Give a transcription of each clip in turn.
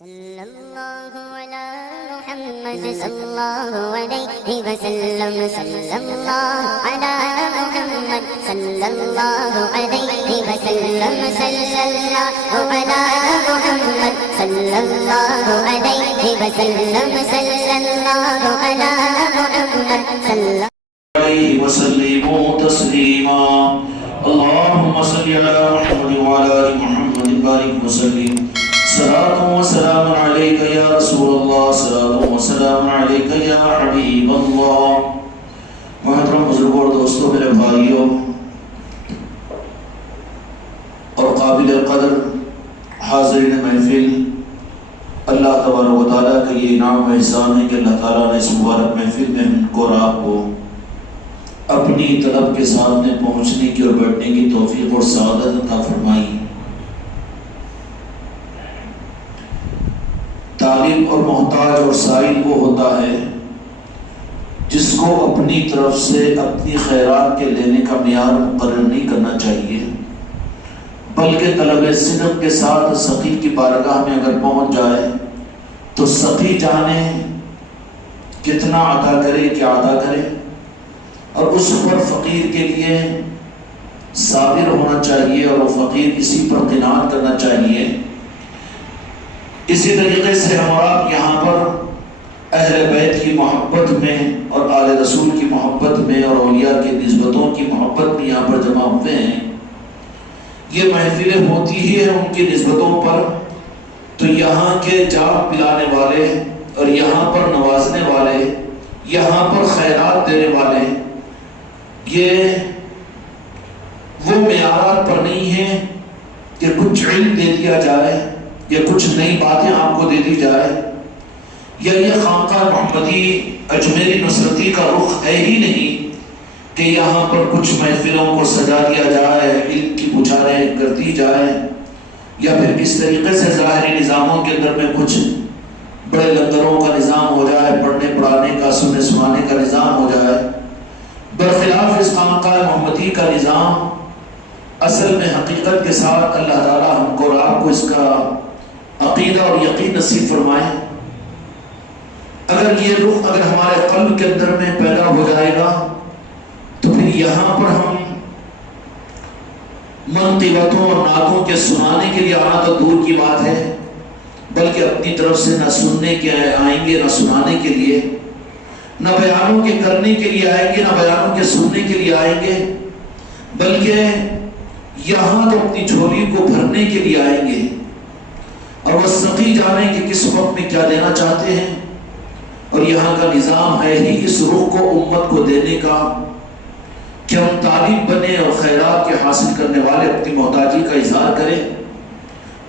صلی اللہ علی محمد صلی اللہ علیہ وسلم صلی اللہ علی محمد صلی اللہ علیہ وسلم صلی اللہ علی محمد صلی اللہ علیہ وسلم صلی اللہ علی محمد صلی اللہ علیہ وسلم تسلیما اللهم صل على محمد وعلى آل محمد بارك وسلم صلاة وسلام عليك يا رسول الله صلاة وسلام عليك يا حبيب الله محترم بزرگوں اور دوستوں میرے بھائیوں اور قابل قدر حاضرین محفل، اللہ تبارک و تعالیٰ کا یہ انعام و احسان ہے کہ اللہ تعالیٰ نے اس مبارک محفل میں ہم کو اور آپ کو اپنی طلب کے سامنے پہنچنے کی اور بیٹھنے کی توفیق اور سعادت عطا فرمائی۔ طالب اور محتاج اور سائل وہ ہوتا ہے جس کو اپنی طرف سے اپنی خیرات کے لینے کا معیار مقرر نہیں کرنا چاہیے، بلکہ طلب صدق کے ساتھ سخی کی بارگاہ میں اگر پہنچ جائے تو سخی جانے کتنا عطا کرے، کیا عطا کرے، اور اس پر فقیر کے لیے صابر ہونا چاہیے اور وہ فقیر اسی پر قناعت کرنا چاہیے۔ اسی طریقے سے ہمارا یہاں پر اہل بیت کی محبت میں اور آل رسول کی محبت میں اور اولیاء کی نسبتوں کی محبت میں یہاں پر جمع ہوئے ہیں۔ یہ محفلیں ہوتی ہی ہیں ان کی نسبتوں پر، تو یہاں کے جام پلانے والے اور یہاں پر نوازنے والے، یہاں پر خیرات دینے والے، یہ وہ معیارات پر نہیں ہیں کہ کچھ علم دے دیا جائے یا کچھ نئی باتیں آپ کو دے دی جائے، یا یہ خانقاہ محمدی اجمیری نصرتی کا رخ ہے ہی نہیں کہ یہاں پر کچھ محفلوں کو سجا دیا جائے، علم کی بچھاریں کر دی جائیں، یا پھر اس طریقے سے ظاہری نظاموں کے اندر میں کچھ بڑے لنگروں کا نظام ہو جائے، پڑھنے پڑھانے کا سننے سنانے کا نظام ہو جائے۔ برخلاف اس خانقاہ محمدی کا نظام اصل میں حقیقت کے ساتھ اللہ تعالیٰ ہم کو اور آپ کو اس کا عقیدہ اور یقین نصیب فرمائے۔ اگر یہ رخ اگر ہمارے قلب کے اندر میں پیدا ہو جائے گا تو پھر یہاں پر ہم منقبتوں اور نعتوں کے سنانے کے لیے آنا تو دور کی بات ہے، بلکہ اپنی طرف سے نہ سننے کے آئیں گے، نہ سنانے کے لیے، نہ بیانوں کے کرنے کے لیے آئیں گے، نہ بیانوں کے سننے کے لیے آئیں گے، بلکہ یہاں تو اپنی جھولی کو بھرنے کے لیے آئیں گے، اور وہ سخی جانے کہ کس وقت میں کیا دینا چاہتے ہیں۔ اور یہاں کا نظام ہے ہی اس روح کو امت کو دینے کا کہ ہم طالب بنے اور خیرات کے حاصل کرنے والے اپنی محتاجی کا اظہار کریں،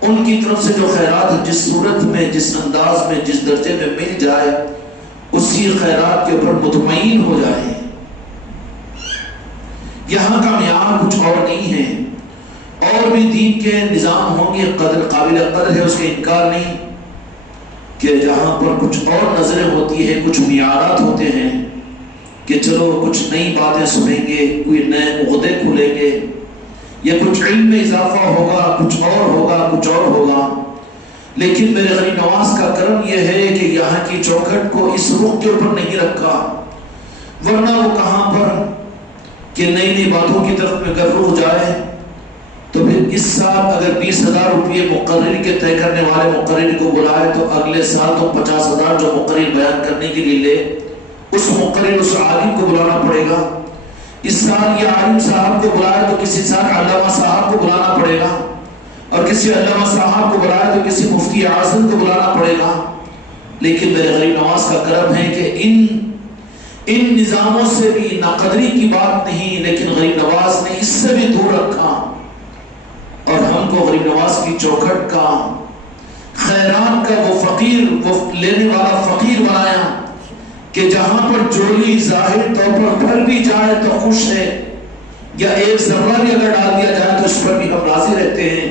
ان کی طرف سے جو خیرات جس صورت میں، جس انداز میں، جس درجے میں مل جائے، اسی خیرات کے اوپر مطمئن ہو جائیں۔ یہاں کا معیار کچھ اور نہیں ہے، اور بھی دین کے نظام ہوں گے قابل قدر ہے، اس کا انکار نہیں، کہ جہاں پر کچھ اور نظریں ہوتی ہیں، کچھ معیارات ہوتے ہیں کہ چلو کچھ نئی باتیں سنیں گے، کوئی نئے عہدے کھولیں گے، یا کچھ علم میں اضافہ ہوگا، کچھ اور ہوگا، کچھ اور ہوگا۔ لیکن میرے غریب نواز کا کرم یہ ہے کہ یہاں کی چوکھٹ کو اس رخ کے اوپر نہیں رکھا، ورنہ وہ کہاں پر کہ نئی نئی باتوں کی طرف میں اگر رخ جائے تو پھر اس سال اگر 20,000 روپئے مقرری کے طے کرنے والے مقرری کو بلائے تو اگلے سال تو 50,000 جو مقرر بیان کرنے کے لیے لے، اس مقرر اس عالم کو بلانا پڑے گا۔ اس سال یہ عالم صاحب کو بلائے تو کسی سال علامہ صاحب کو بلانا پڑے گا، اور کسی علامہ صاحب کو بلائے تو کسی مفتی اعظم کو بلانا پڑے گا۔ لیکن میرے غریب نواز کا کرم ہے کہ ان نظاموں سے بھی نہ قدری کی بات نہیں، لیکن غریب نواز نے اس سے بھی دور رکھا اور ہم کو غریب نواز کی چوکھٹ کا، خیرات کا وہ فقیر، وہ لینے والا فقیر بنایا کہ جہاں پر جولی ظاہر طور پر بھر بھی جائے تو خوش ہے، یا ایک ذرہ بھی اگر ڈال دیا جائے تو اس پر بھی ہم راضی رہتے ہیں۔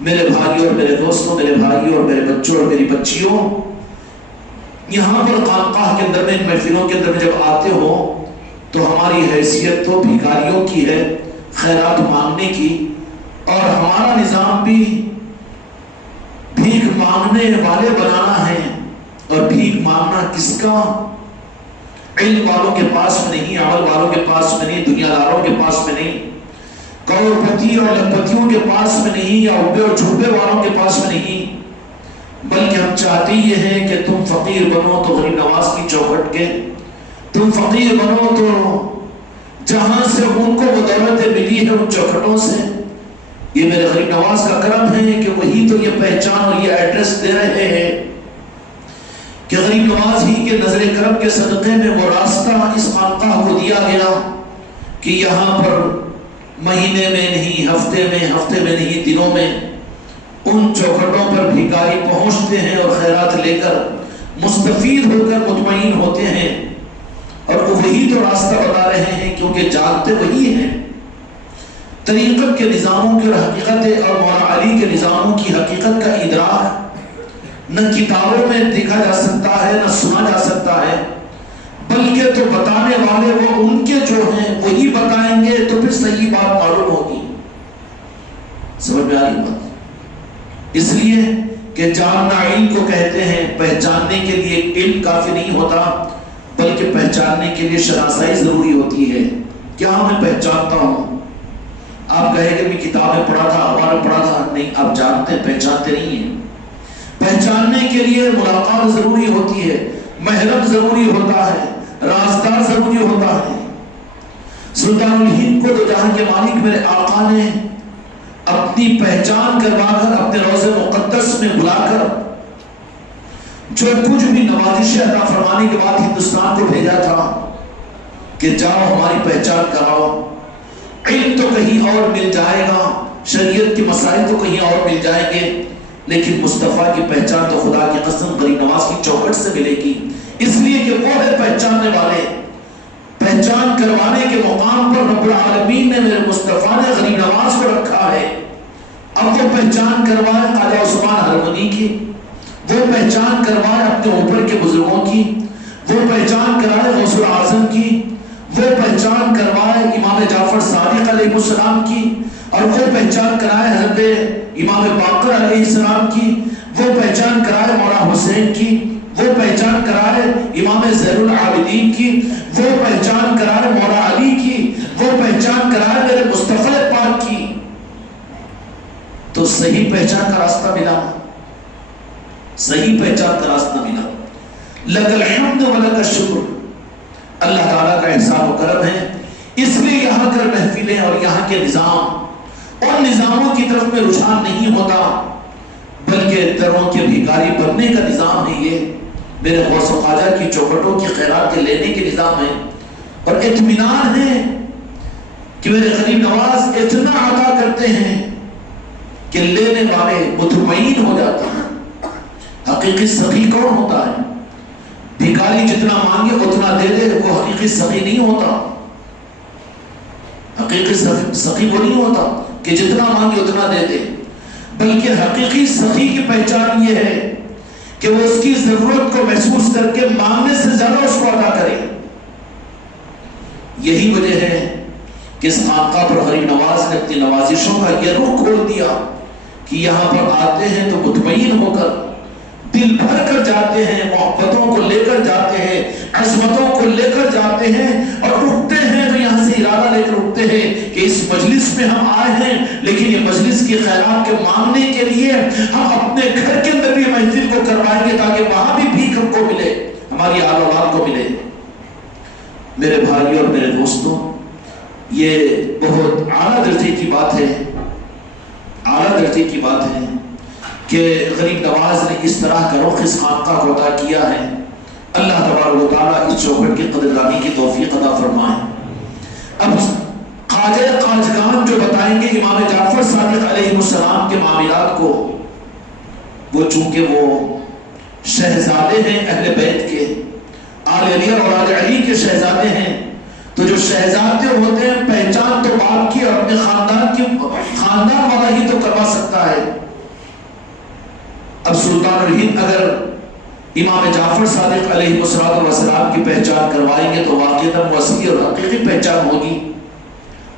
میرے بھائیوں اور میرے دوستوں، میرے بھائیوں اور میرے بچوں اور میری بچیوں، یہاں پر خانقاہ کے اندر میں، محفلوں کے اندر میں جب آتے ہو تو ہماری حیثیت تو بھیکاریوں کی ہے، خیرات مانگنے کی، اور ہمارا نظام بھی بھیک مانگنے والے بنانا ہے، اور بھیک مانگنا کس کا؟ علم والوں کے پاس میں نہیں، عمل والوں کے پاس میں نہیں، دنیا داروں کے پاس میں نہیں، کروڑپتی اور لکھپتیوں کے پاس میں نہیں، یا اڈے اور چھپے والوں کے پاس میں نہیں، بلکہ ہم چاہتے یہ ہیں کہ تم فقیر بنو تو غریب نواز کی چوکھٹ کے، تم فقیر بنو تو جہاں سے ان کو وہ دولتیں ملی ہے ان چوکھٹوں سے، یہ میرے غریب نواز کا کرم ہے کہ وہی تو یہ پہچان اور یہ ایڈریس دے رہے ہیں کہ غریب نواز ہی کے نظر کرم کے صدقے میں وہ راستہ اس خانقاہ کو دیا گیا کہ یہاں پر مہینے میں نہیں، ہفتے میں نہیں، دنوں میں ان چوکھٹوں پر بھکاری پہنچتے ہیں اور خیرات لے کر مستفید ہو کر مطمئن ہوتے ہیں، اور وہی تو راستہ بتا رہے ہیں کیونکہ جانتے وہی ہیں۔ طریقت کے نظاموں کی حقیقت اور مولا علی کے نظاموں کی حقیقت کا ادراک نہ کتابوں میں دیکھا جا سکتا ہے، نہ سنا جا سکتا ہے، بلکہ تو بتانے والے وہ ان کے جو ہیں وہی بتائیں گے تو پھر صحیح بات معلوم ہوگی۔ سمجھ میں آ رہی بات؟ اس لیے کہ جاننا علم کو کہتے ہیں، پہچاننے کے لیے علم کافی نہیں ہوتا، بلکہ پہچاننے کے لیے شناسائی ضروری ہوتی ہے۔ کیا میں پہچانتا ہوں؟ آپ کہیں کہ میں کتابیں پڑھا تھا، اخبار پڑھا تھا، نہیں، آپ جانتے پہچانتے نہیں ہیں۔ پہچاننے کے لیے ملاقات ضروری ہوتی ہے، محرم ضروری ہوتا ہے، رازدار ضروری ہوتا ہے۔ سلطان الہند کو تو جہاں کے مالک میرے آقا نے اپنی پہچان کروا کر اپنے روضے مقدس میں بلا کر جو کچھ بھی نوازش عطا فرمانے کے بعد ہندوستان کو بھیجا تھا کہ جاؤ ہماری پہچان کراؤ، علم تو کہیں اور مل جائے گا، شریعت کے مسائل تو کہیں اور مل جائیں گے، لیکن مصطفیٰ کی پہچان تو خدا کی قسم غریب نواز کی چوکھٹ سے ملے گی، اس لیے کہ وہ ہے پہچاننے والے۔ پہچان کروانے کے مقام پر رب العالمین نے میرے مصطفیٰ نے غریب نواز کو رکھا ہے۔ اب وہ پہچان کروائے خواجہ عثمان ہرمنی کی، وہ پہچان کروائے اپنے اوپر کے بزرگوں کی، وہ پہچان کرائے غوث الاعظم کی، وہ پہچان کروائے امام جعفر صادق علیہ السلام کی، اور وہ پہچان کرائے حضرت امام باقر علیہ السلام کی، وہ پہچان کرائے مولا حسین کی، وہ پہچان کرائے امام زین العابدین کی، وہ پہچان کرائے مولا علی کی، وہ پہچان کرائے میرے مصطفیٰ پاک کی۔ تو صحیح پہچان کا راستہ ملا، صحیح پہچان کا راستہ ملا۔ لک الحمد و لک الشکر، اللہ تعالیٰ کا احسان و کرم ہے، اس لیے یہاں کر محفلیں اور یہاں کے نظام اور نظاموں کی طرف میں رجحان نہیں ہوتا، بلکہ دروں کے بھکاری بننے کا نظام ہے۔ یہ میرے غوث و خواجہ کی چوکھٹوں کی خیرات کے لینے کے نظام ہے، اور اطمینان ہے کہ میرے غریب نواز اتنا عطا کرتے ہیں کہ لینے والے مطمئن ہو جاتے ہیں۔ حقیقی سخی کون ہوتا ہے؟ بھکاری جتنا مانگے اتنا دے دے، وہ حقیقی سخی نہیں ہوتا۔ حقیقی سخی وہ نہیں ہوتا کہ جتنا مانگے اتنا دے دے، بلکہ حقیقی سخی کی پہچان یہ ہے کہ وہ اس کی ضرورت کو محسوس کر کے مانگنے سے زیادہ اس کو عطا کرے۔ یہی وجہ ہے کہ اس خانقاہ پر غریب نواز نے اپنی نوازشوں کا یہ رخ کھول دیا کہ یہاں پر آتے ہیں تو مطمئن ہو کر دل بھر کر جاتے ہیں، محبتوں کو لے کر جاتے ہیں، عظمتوں کو لے کر جاتے ہیں، اور اٹھتے ہیں تو یہاں سے ارادہ لے کر اٹھتے ہیں کہ اس مجلس میں ہم آئے ہیں، لیکن یہ مجلس کی خیرات کے مانگنے کے لیے ہم اپنے گھر کے اندر بھی محفل کو کروائیں گے تاکہ وہاں بھی بھیک ہم کو ملے، ہماری آل اولاد کو ملے۔ میرے بھائی اور میرے دوستوں، یہ بہت اعلیٰ درجے کی بات ہے، اعلیٰ درجے کی بات ہے کہ غریب نواز نے اس طرح کا رخ اس خانقاہ کو عطا کیا ہے۔ اللہ تبارک و تعالیٰ اس چوکھٹ کی قدردانی کی توفیق عطا فرمائے۔ اب خواجہ خواجگان جو بتائیں گے امام جعفر صادق علیہ السلام کے معاملات کو، وہ چونکہ وہ شہزادے ہیں اہل بیت کے، آل علی اور آل علی کے شہزادے ہیں، تو جو شہزادے ہوتے ہیں پہچان تو باپ کی اور اپنے خاندان والا ہی تو کروا سکتا ہے۔ اب سلطان الہند اگر امام جعفر صادق علیہ السلام کی پہچان کروائیں گے تو واقعتاً وسیع اور حقیقی پہچان ہوگی۔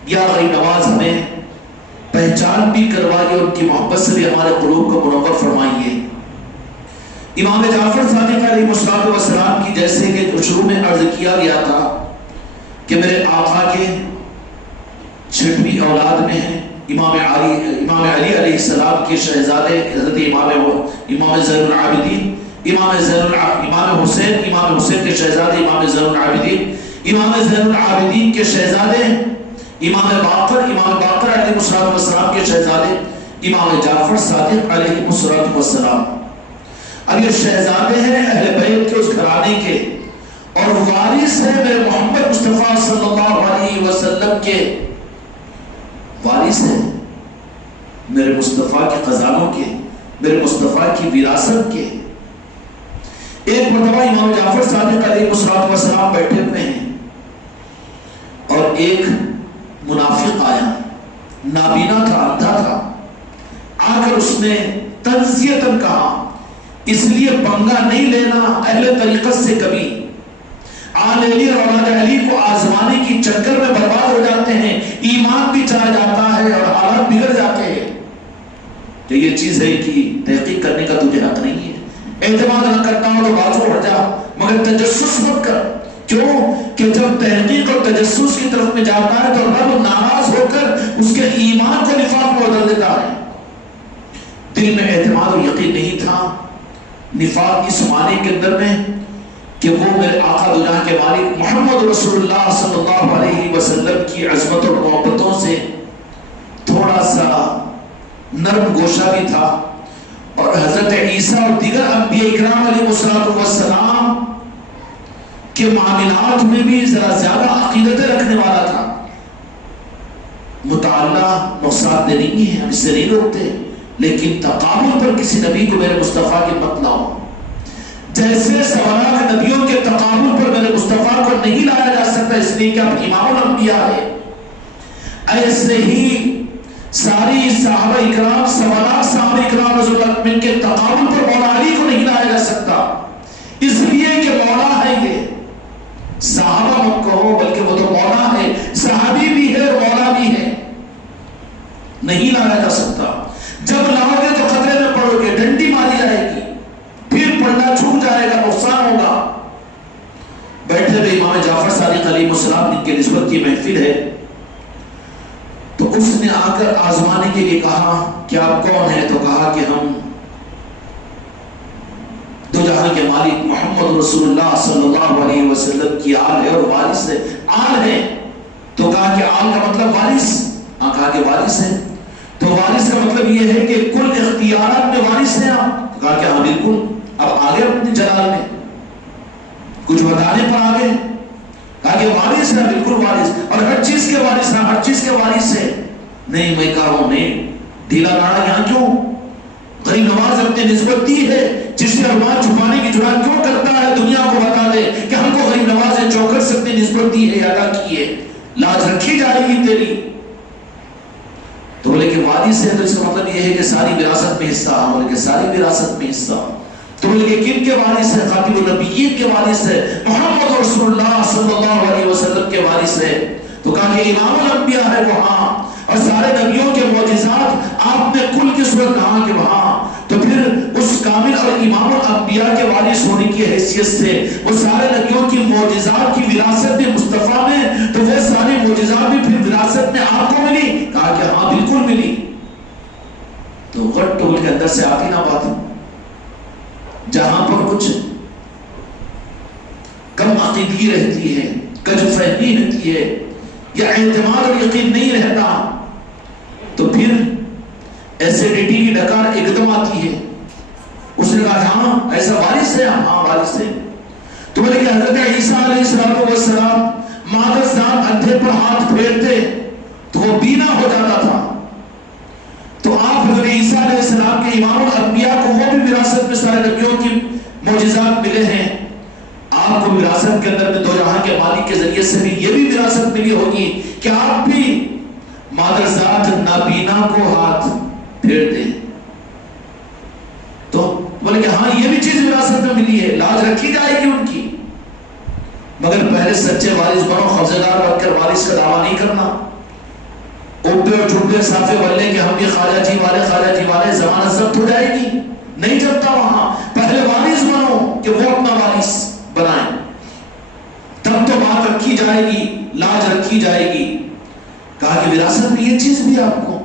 یا غریب نواز ہمیں پہچان بھی کروائیے، ان کی محبت سے بھی ہمارے قلوب کو منور فرمائیے۔ امام جعفر صادق علیہ السلام کی جیسے کہ شروع میں عرض کیا گیا تھا کہ میرے آقا کے چھٹویں اولاد میں ہیں امام علی علیہ السلام کے شہزادے حضرت امام زین العابدین، امام حسین کے شہزادے امام زین العابدین، امام زین العابدین کے شہزادے امام باقر علیہ السلام کے شہزادے امام جعفر صادق علیہ السلام۔ اب یہ شہزادے ہیں اہل بیت کے اس گھرانے کے، اور وارث ہیں میرے محمد مصطفیٰ صلی اللہ علیہ وسلم کے، وارث ہیں میرے مصطفیٰ کے خزانوں کے، میرے مصطفیٰ کی وراثت کے۔ ایک مرتبہ امام جعفر صادق علیہ السلام بیٹھے ہوئے ہیں اور ایک منافق آیا، نابینا تھا، اندھا تھا، آ کر اس نے تنزیتاً کہا اس لیے پنگا نہیں لینا اہل طریقت سے، کبھی آل علی اور اولاد علی کو آزمانے کی چکر میں برباد ہو جاتے ہیں، ایمان بھی چلا جاتا ہے اور حالات بگڑ جاتے ہیں۔ تو یہ چیز ہے کہ تحقیق کرنے کا تجھے حق نہیں ہے، اعتماد نہ کرتا ہو تو بازو ہٹ جا، مگر تجسس مت کر۔ کیوں کہ جب تحقیق اور تجسس کی طرف میں جاتا ہے تو رب ناراض ہو کر اس کے ایمان کو نفاق میں بدل دیتا ہے۔ دل میں اعتماد اور یقین نہیں تھا، نفاق اس معنی کے اندر میں کہ وہ میرے آقا دو جہاں کے مالک محمد رسول اللہ صلی اللہ علیہ وسلم کی عظمت اور محبتوں سے تھوڑا سا نرم گوشہ بھی تھا، اور حضرت عیسیٰ اور دیگر انبیاء اکرام علیہ السلام کے معاملات میں بھی ذرا زیادہ عقیدتیں رکھنے والا تھا۔ مطالعہ نقصان دہ نہیں ہے، ہم اس سے نہیں روکتے، لیکن تقابل پر کسی نبی کو میرے مصطفیٰ کی مت لاؤ۔ جیسے سوالات نبیوں کے تقابل پر میرے مصطفیٰ کو نہیں لایا جا سکتا اس لیے کہ آپ امام الانبیاء ہے، ایسے ہی ساری صحابہ اکرام، سوالات صحابہ اکرام رضی اللہ عنہم کے تقابل پر مولا علی کو نہیں لایا جا سکتا، اس لیے کہ مولا ہے، یہ صحابہ مت کہو بلکہ وہ تو مولا ہے، صحابی بھی ہے اور مولا بھی ہے، نہیں لایا جا سکتا۔ جب لاؤ گے تو خطرے میں پڑو گے، ڈنڈی ماری جائے گی، پھر پڑھنا چھوٹ جائے گا، نقصان ہوگا۔ بیٹھے ہوئے امام جعفر صادق علیہ السلام جن کے نسبت کی محفل ہے، تو اس نے آ کر آزمانے کے لیے کہا کہ آپ کون ہیں؟ تو کہا کہ ہم دو جہاں کے مالک محمد رسول اللہ صلی اللہ علیہ وسلم کی آل ہے اور وارث ہے۔ آل ہے تو کہا کہ آل کا مطلب وارث، کہا کہ وارث ہے، تو وارث کا مطلب یہ ہے کہ کل اختیارات میں وارث ہیں آپ؟ کہا کہ ہاں بالکل۔ اب آگے اپنے جلال میں کچھ بتانے پر آگے کہا کہ وارث ہے، بالکل وارث، اور ہر چیز کے وارث ہیں، ہر چیز کے وارث ہے۔ نہیں، میں کہا ہوں نہیں، ڈھیلا ناڑا یہاں کیوں؟ غریب نواز اپنے نسبت دی ہے، جس سے ارمان چھپانے کی جرات کیوں کرتا ہے؟ دنیا کو بتا دے کہ ہم کو غریب نواز ہے، چوکر سے اپنی نسبت دی ہے، ادا کی ہے، لاج رکھی جائے گی تیری۔ تو بولے کہ وارث ہے تو اس کا مطلب یہ ہے کہ ساری وراثت میں حصہ، بولے کہ ساری وراثت میں حصہ۔ تو بولے کہ کن کے وارث ہے؟ خاتم النبیین کے وارث ہے، محمد رسول اللہ صلی اللہ علیہ وسلم کے وارث ہے۔ تو کہا کہ امام الانبیاء ہے وہاں، اور سارے نبیوں کے معجزات آپ نے کل کی صورت کہا کہ وہاں، تو پھر اس کامل اور امام الانبیاء کے وارث ہونے کی حیثیت سے وہ سارے نبیوں کی معجزات کی وراثت میں مصطفیٰ میں، تو وہ ساری معجزات بھی پھر وراثت میں آپ کو ملی؟ کہا کہ ہاں بالکل ملی۔ تو غٹ ٹول کے اندر سے آتی نہ بات، جہاں پر کچھ کم عقیدگی رہتی ہے، کج فہمی رہتی ہے، یا اعتماد اور یقین نہیں رہتا، تو پھر ایسیڈیٹی کی ڈکار ایک دم آتی ہے۔ اس نے کہا ہاں ایسا وارث ہے؟ ہاں وارث ہے۔ تو بولے کہ حضرت عیسیٰ علیہ السلام مادر ذات اندھے پر ہاتھ پھیرتے تو وہ بینا ہو جاتا تھا، تو آپ حضرت عیسیٰ علیہ السلام کے امام الانبیاء کو وہ بھی وراثت میں سارے نبیوں کی معجزات ملے ہیں، آپ کو وراثت کے اندر میں دو جہاں کے مالک کے ذریعے سے بھی یہ بھی وراثت ملی ہوگی کہ آپ بھی مادر ذات نابینا کو ہاتھ پھیر دیں۔ تو بولے کہ ہاں یہ بھی چیز وراثت میں ملی ہے، لاج رکھی جائے گی ان کی، مگر پہلے سچے وارث بنو، قبضہ دار بن کر وارث کا دعویٰ نہیں کرنا۔ اوپے اور چھپے صافے والے کہ ہم بھی خواجہ جی والے زمانہ ضبط ہو جائے گی، نہیں چلتا وہاں. پہلے وارث بنو کہ وہ اپنا وارث بنائیں، تب تو بات رکھی جائے گی، لاج رکھی جائے گی. کہا کہ وراثت میں یہ چیز بھی آپ کو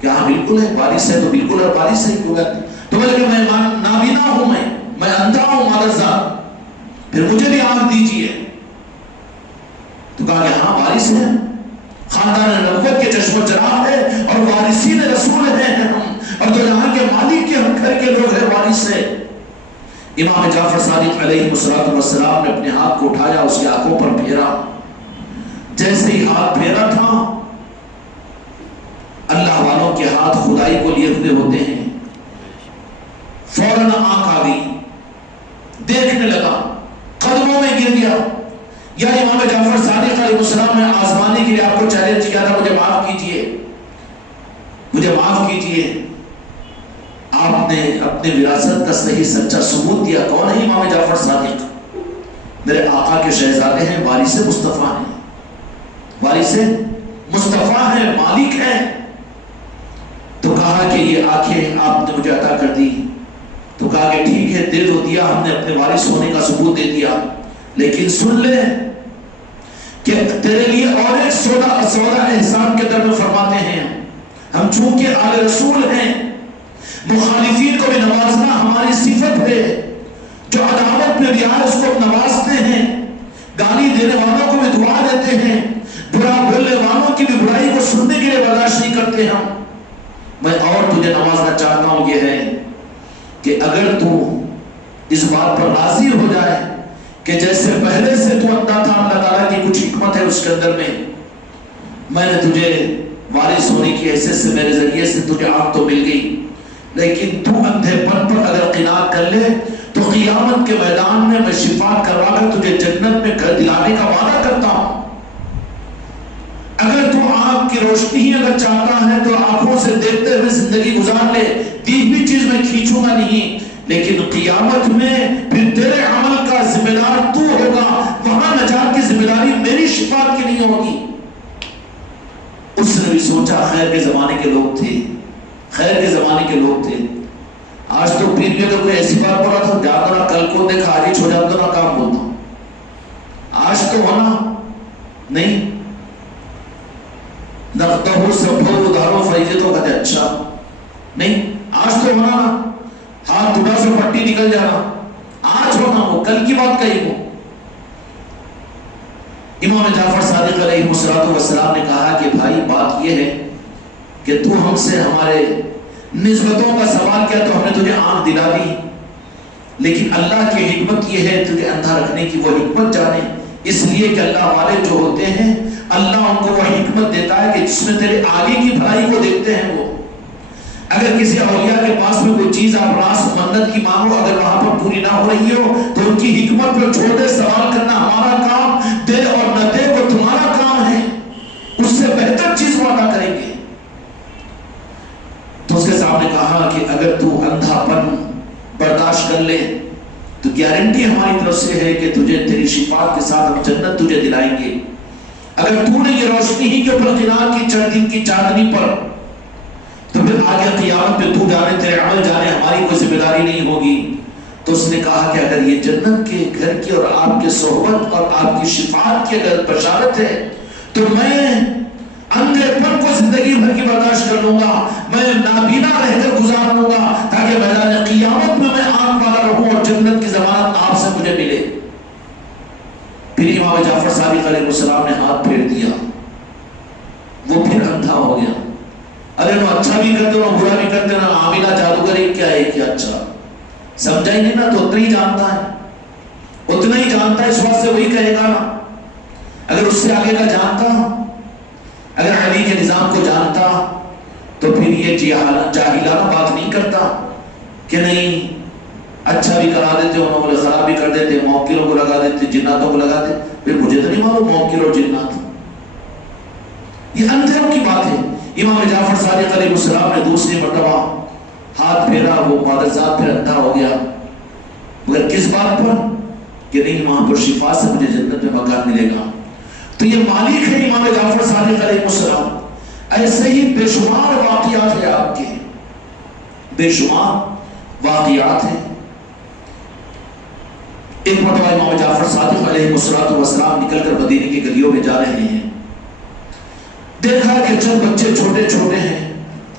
کہ ہاں بالکل ہے، وارث ہے تو بالکل ہے، وارث ہے کیوں کہتے. تو میں کہ میں نابینا ہوں، میں اندھا ہوں مادرزاد، پھر مجھے بھی آنکھ دیجیے. تو کہا کہ ہاں وارث ہے، خاندان نبوت کے چشم و چراغ ہے اور وارثین رسول ہیں ہم، اور تو یہاں کے مالک کے ہم گھر کے لوگ ہیں، وارث ہے. امام جعفر صادق علیہ السلام نے اپنے ہاتھ کو اٹھایا، اس کی آنکھوں پر پھیرا. جیسے ہی ہاتھ پھیرا تھا، اللہ والوں کے ہاتھ خدائی کو لیے ہوئے ہوتے ہیں، فوراً آنکھ آ گئی، دیکھنے لگا، قدموں میں گر گیا. یا امام جعفر صادق علیہ السلام نے آزمانے کے لیے آپ کو چیلنج کیا تھا، مجھے معاف کیجئے، مجھے معاف کیجئے. آپ نے اپنے وراثت کا صحیح سچا ثبوت دیا. کون ہے امام جعفر صادق؟ میرے آقا کے شہزادے ہیں، وارث مصطفیٰ ہیں، وارث مصطفیٰ ہیں، مالک ہیں. تو کہا کہ یہ آنکھیں آپ نے مجھے عطا کر دی. تو کہا کہ ٹھیک ہے، دے تو دیا، ہم نے اپنے وارث ہونے کا ثبوت دے دیا، لیکن سن لے کہ تیرے لیے اور ایک سودا احسان کے در میں فرماتے ہیں. ہم چونکہ آل رسول ہیں، مخالفین کو بھی نوازنا ہماری صفت ہے. جو عداوت میں بھی آئے اس کو نوازتے ہیں، گالی دینے والوں کو بھی دعا دیتے ہیں، برا بولنے والوں کی بھی برائی کو سننے کے لیے برداشت نہیں کرتے ہم. میں اور تجھے نوازنا چاہتا ہوں، یہ ہے کہ اگر تو اس بات پر راضی ہو جائے کہ جیسے پہلے سے تو اندھا تھا، اللہ تعالیٰ کی کچھ حکمت ہے اس کے اندر میں نے تجھے وارث ہونے کی حیثیت سے میرے ذریعے سے تجھے آنکھ تو مل گئی، لیکن تو اندھے پن پر اگر قناعت کر لے تو قیامت کے میدان میں شفاعت کروا کر تجھے جنت میں گھر دلانے کا وعدہ کرتا ہوں. اگر تو آنکھ کی روشنی ہی اگر چاہتا ہے تو آنکھوں سے دیکھتے ہوئے زندگی گزار لے، دی ہوئی چیز میں کھینچوں گا نہیں، لیکن قیامت میں پھر تیرے عمل کا ذمہ دار تو ہوگا، وہاں نجات کی ذمہ داری میری شفاعت کی نہیں ہوگی. اس نے بھی سوچا خیر کے زمانے کے لوگ تھے، خیر کے زمانے کے لوگ تھے. آج تو پیر میں اگر کوئی ایسی بات پڑا تھا، جاتا نا کل کو دیکھا آج ہو جاتا نا کام بولتا. آج تو ہونا نہیں، نقطہ سبھو ادھارو فائدے تو کہتے اچھا نہیں، آج تو ہونا نا، ہاتھ ٹوٹا سے پٹی نکل جانا، آج ہونا، وہ کل کی بات کہی. وہ امام جعفر صادق علیہ السلام نے کہا کہ بھائی بات یہ ہے کہ تو ہم سے ہمارے نسبتوں کا سوال کیا تو ہم نے تجھے آنکھ دلا دی، لیکن اللہ کی حکمت یہ ہے تجھے اندھا رکھنے کی، وہ حکمت جانے. اس لیے کہ اللہ والے جو ہوتے ہیں اللہ ان کو وہ حکمت دیتا ہے کہ جس میں تیرے آگے کی بھلائی کو دیکھتے ہیں. وہ اگر کسی اولیاء کے پاس میں کوئی چیز آپ راس منت کی مانگو، اگر وہاں پر پوری نہ ہو رہی ہو تو ان کی حکمت پر چھوڑ دے. سوال کرنا ہمارا کام، دے اور نہ دے وہ تمہارا کام ہے، اس سے بہتر چیز وہ ادا کریں گے. تو اس کے سامنے کہا کہ اگر تو اندھا پن برداشت کر لے تو گارنٹی ہماری طرف سے ہے کہ تجھے تیری شفاعت کے ساتھ ہم جنت تجھے دلائیں گے. اگر تو نے یہ روشنی ہی کے اوپر قناعت کی چند دن کی چاندنی پر، تو پھر آگے قیامت میں تو جانے، تیرے عمل جانے، ہماری کوئی ذمہ داری نہیں ہوگی. تو اس نے کہا کہ اگر یہ جنت کے گھر کی اور آپ کے صحبت اور آپ کی شفاعت کی اگر بشارت ہے تو میں اندھے پن کو زندگی بھر کی برداشت کر لوں گا، میں نابینا رہ کر گزار لوں گا تاکہ میدان قیامت میں آنکھ والا رہوں اور جنت کی ضمانت آپ سے مجھے ملے. پھر امام جعفر صادق علیہ السلام نے ہاتھ پھیر دیا، وہ پھر اندھا ہو گیا. ارے نو اچھا بھی کرتے نو برا بھی کرتے نا، عاملہ جادوگر ایک کیا ہے کیا اچھا سمجھا ہی نہیں نا، تو اتنا ہی جانتا ہے، اتنا ہی جانتا ہے، اس وقت سے وہی کہے گا نا. اگر اس سے آگے کا جانتا، اگر علی کے نظام کو جانتا تو پھر یہ جاہلانہ بات نہیں کرتا کہ نہیں اچھا بھی کرا دیتے، انہوں بولے خراب بھی کر دیتے، موکلوں کو لگا دیتے، جناتوں کو لگا دیتے. پھر مجھے تو نہیں معلوم موکل اور جنات، یہ اندھیروں کی بات ہے. امام جعفر صادق علیہ السلام نے دوسری مرتبہ ہاتھ پھیرا، وہ مادرزاد پھر اندھا ہو گیا، مگر کس بات پر کہ نہیں وہاں پر شفا سے مجھے جنت میں مکان ملے گا. تو یہ مالک ہے امام جعفر صادق علیہ السلام. ایسے ہی بے شمار واقعات ہیں آپ کے، بے شمار واقعات ہیں۔ ایک مرتبہ امام جعفر صادق علیہ السلام نکل کر مدینے کی گلیوں میں جا رہے ہیں، دیکھا کہ چند بچے چھوٹے چھوٹے ہیں۔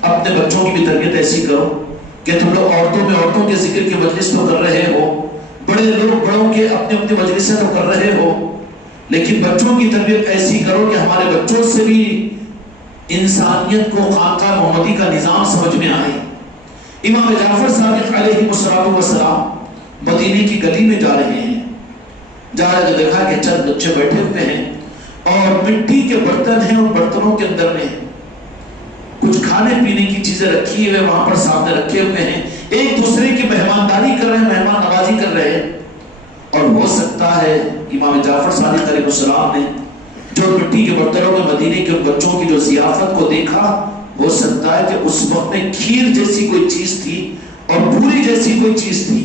اپنے بچوں کی بھی تربیت ایسی کرو کہ تم لوگ عورتوں میں عورتوں کے ذکر کی مجلس تو کر رہے ہو، بڑے لوگ بڑوں کے اپنے اپنے مجلسیں تو کر رہے ہو، لیکن بچوں کی تربیت ایسی کرو کہ ہمارے بچوں سے بھی انسانیت کو خانقاہ محمدی کا نظام سمجھ میں آئے۔ امام جعفر صادق علیہ السلام مدینے کی گلی میں جا رہے ہیں، جا رہے دیکھا کہ چند بچے بیٹھے ہوئے ہیں اور مٹی کے برتن ہیں، ان برتنوں کے اندر میں کچھ کھانے پینے کی چیزیں رکھی ہوئے وہاں پر سامنے رکھے ہوئے ہیں، ایک دوسرے کی مہمانداری کر رہے ہیں، مہمان نوازی کر رہے ہیں۔ اور ہو سکتا ہے امام جعفر صادق علیہ السلام نے جو مٹی کے برتنوں میں مدینے کے بچوں کی جو ضیافت کو دیکھا، ہو سکتا ہے کہ اس وقت میں کھیر جیسی کوئی چیز تھی اور پوری جیسی کوئی چیز تھی۔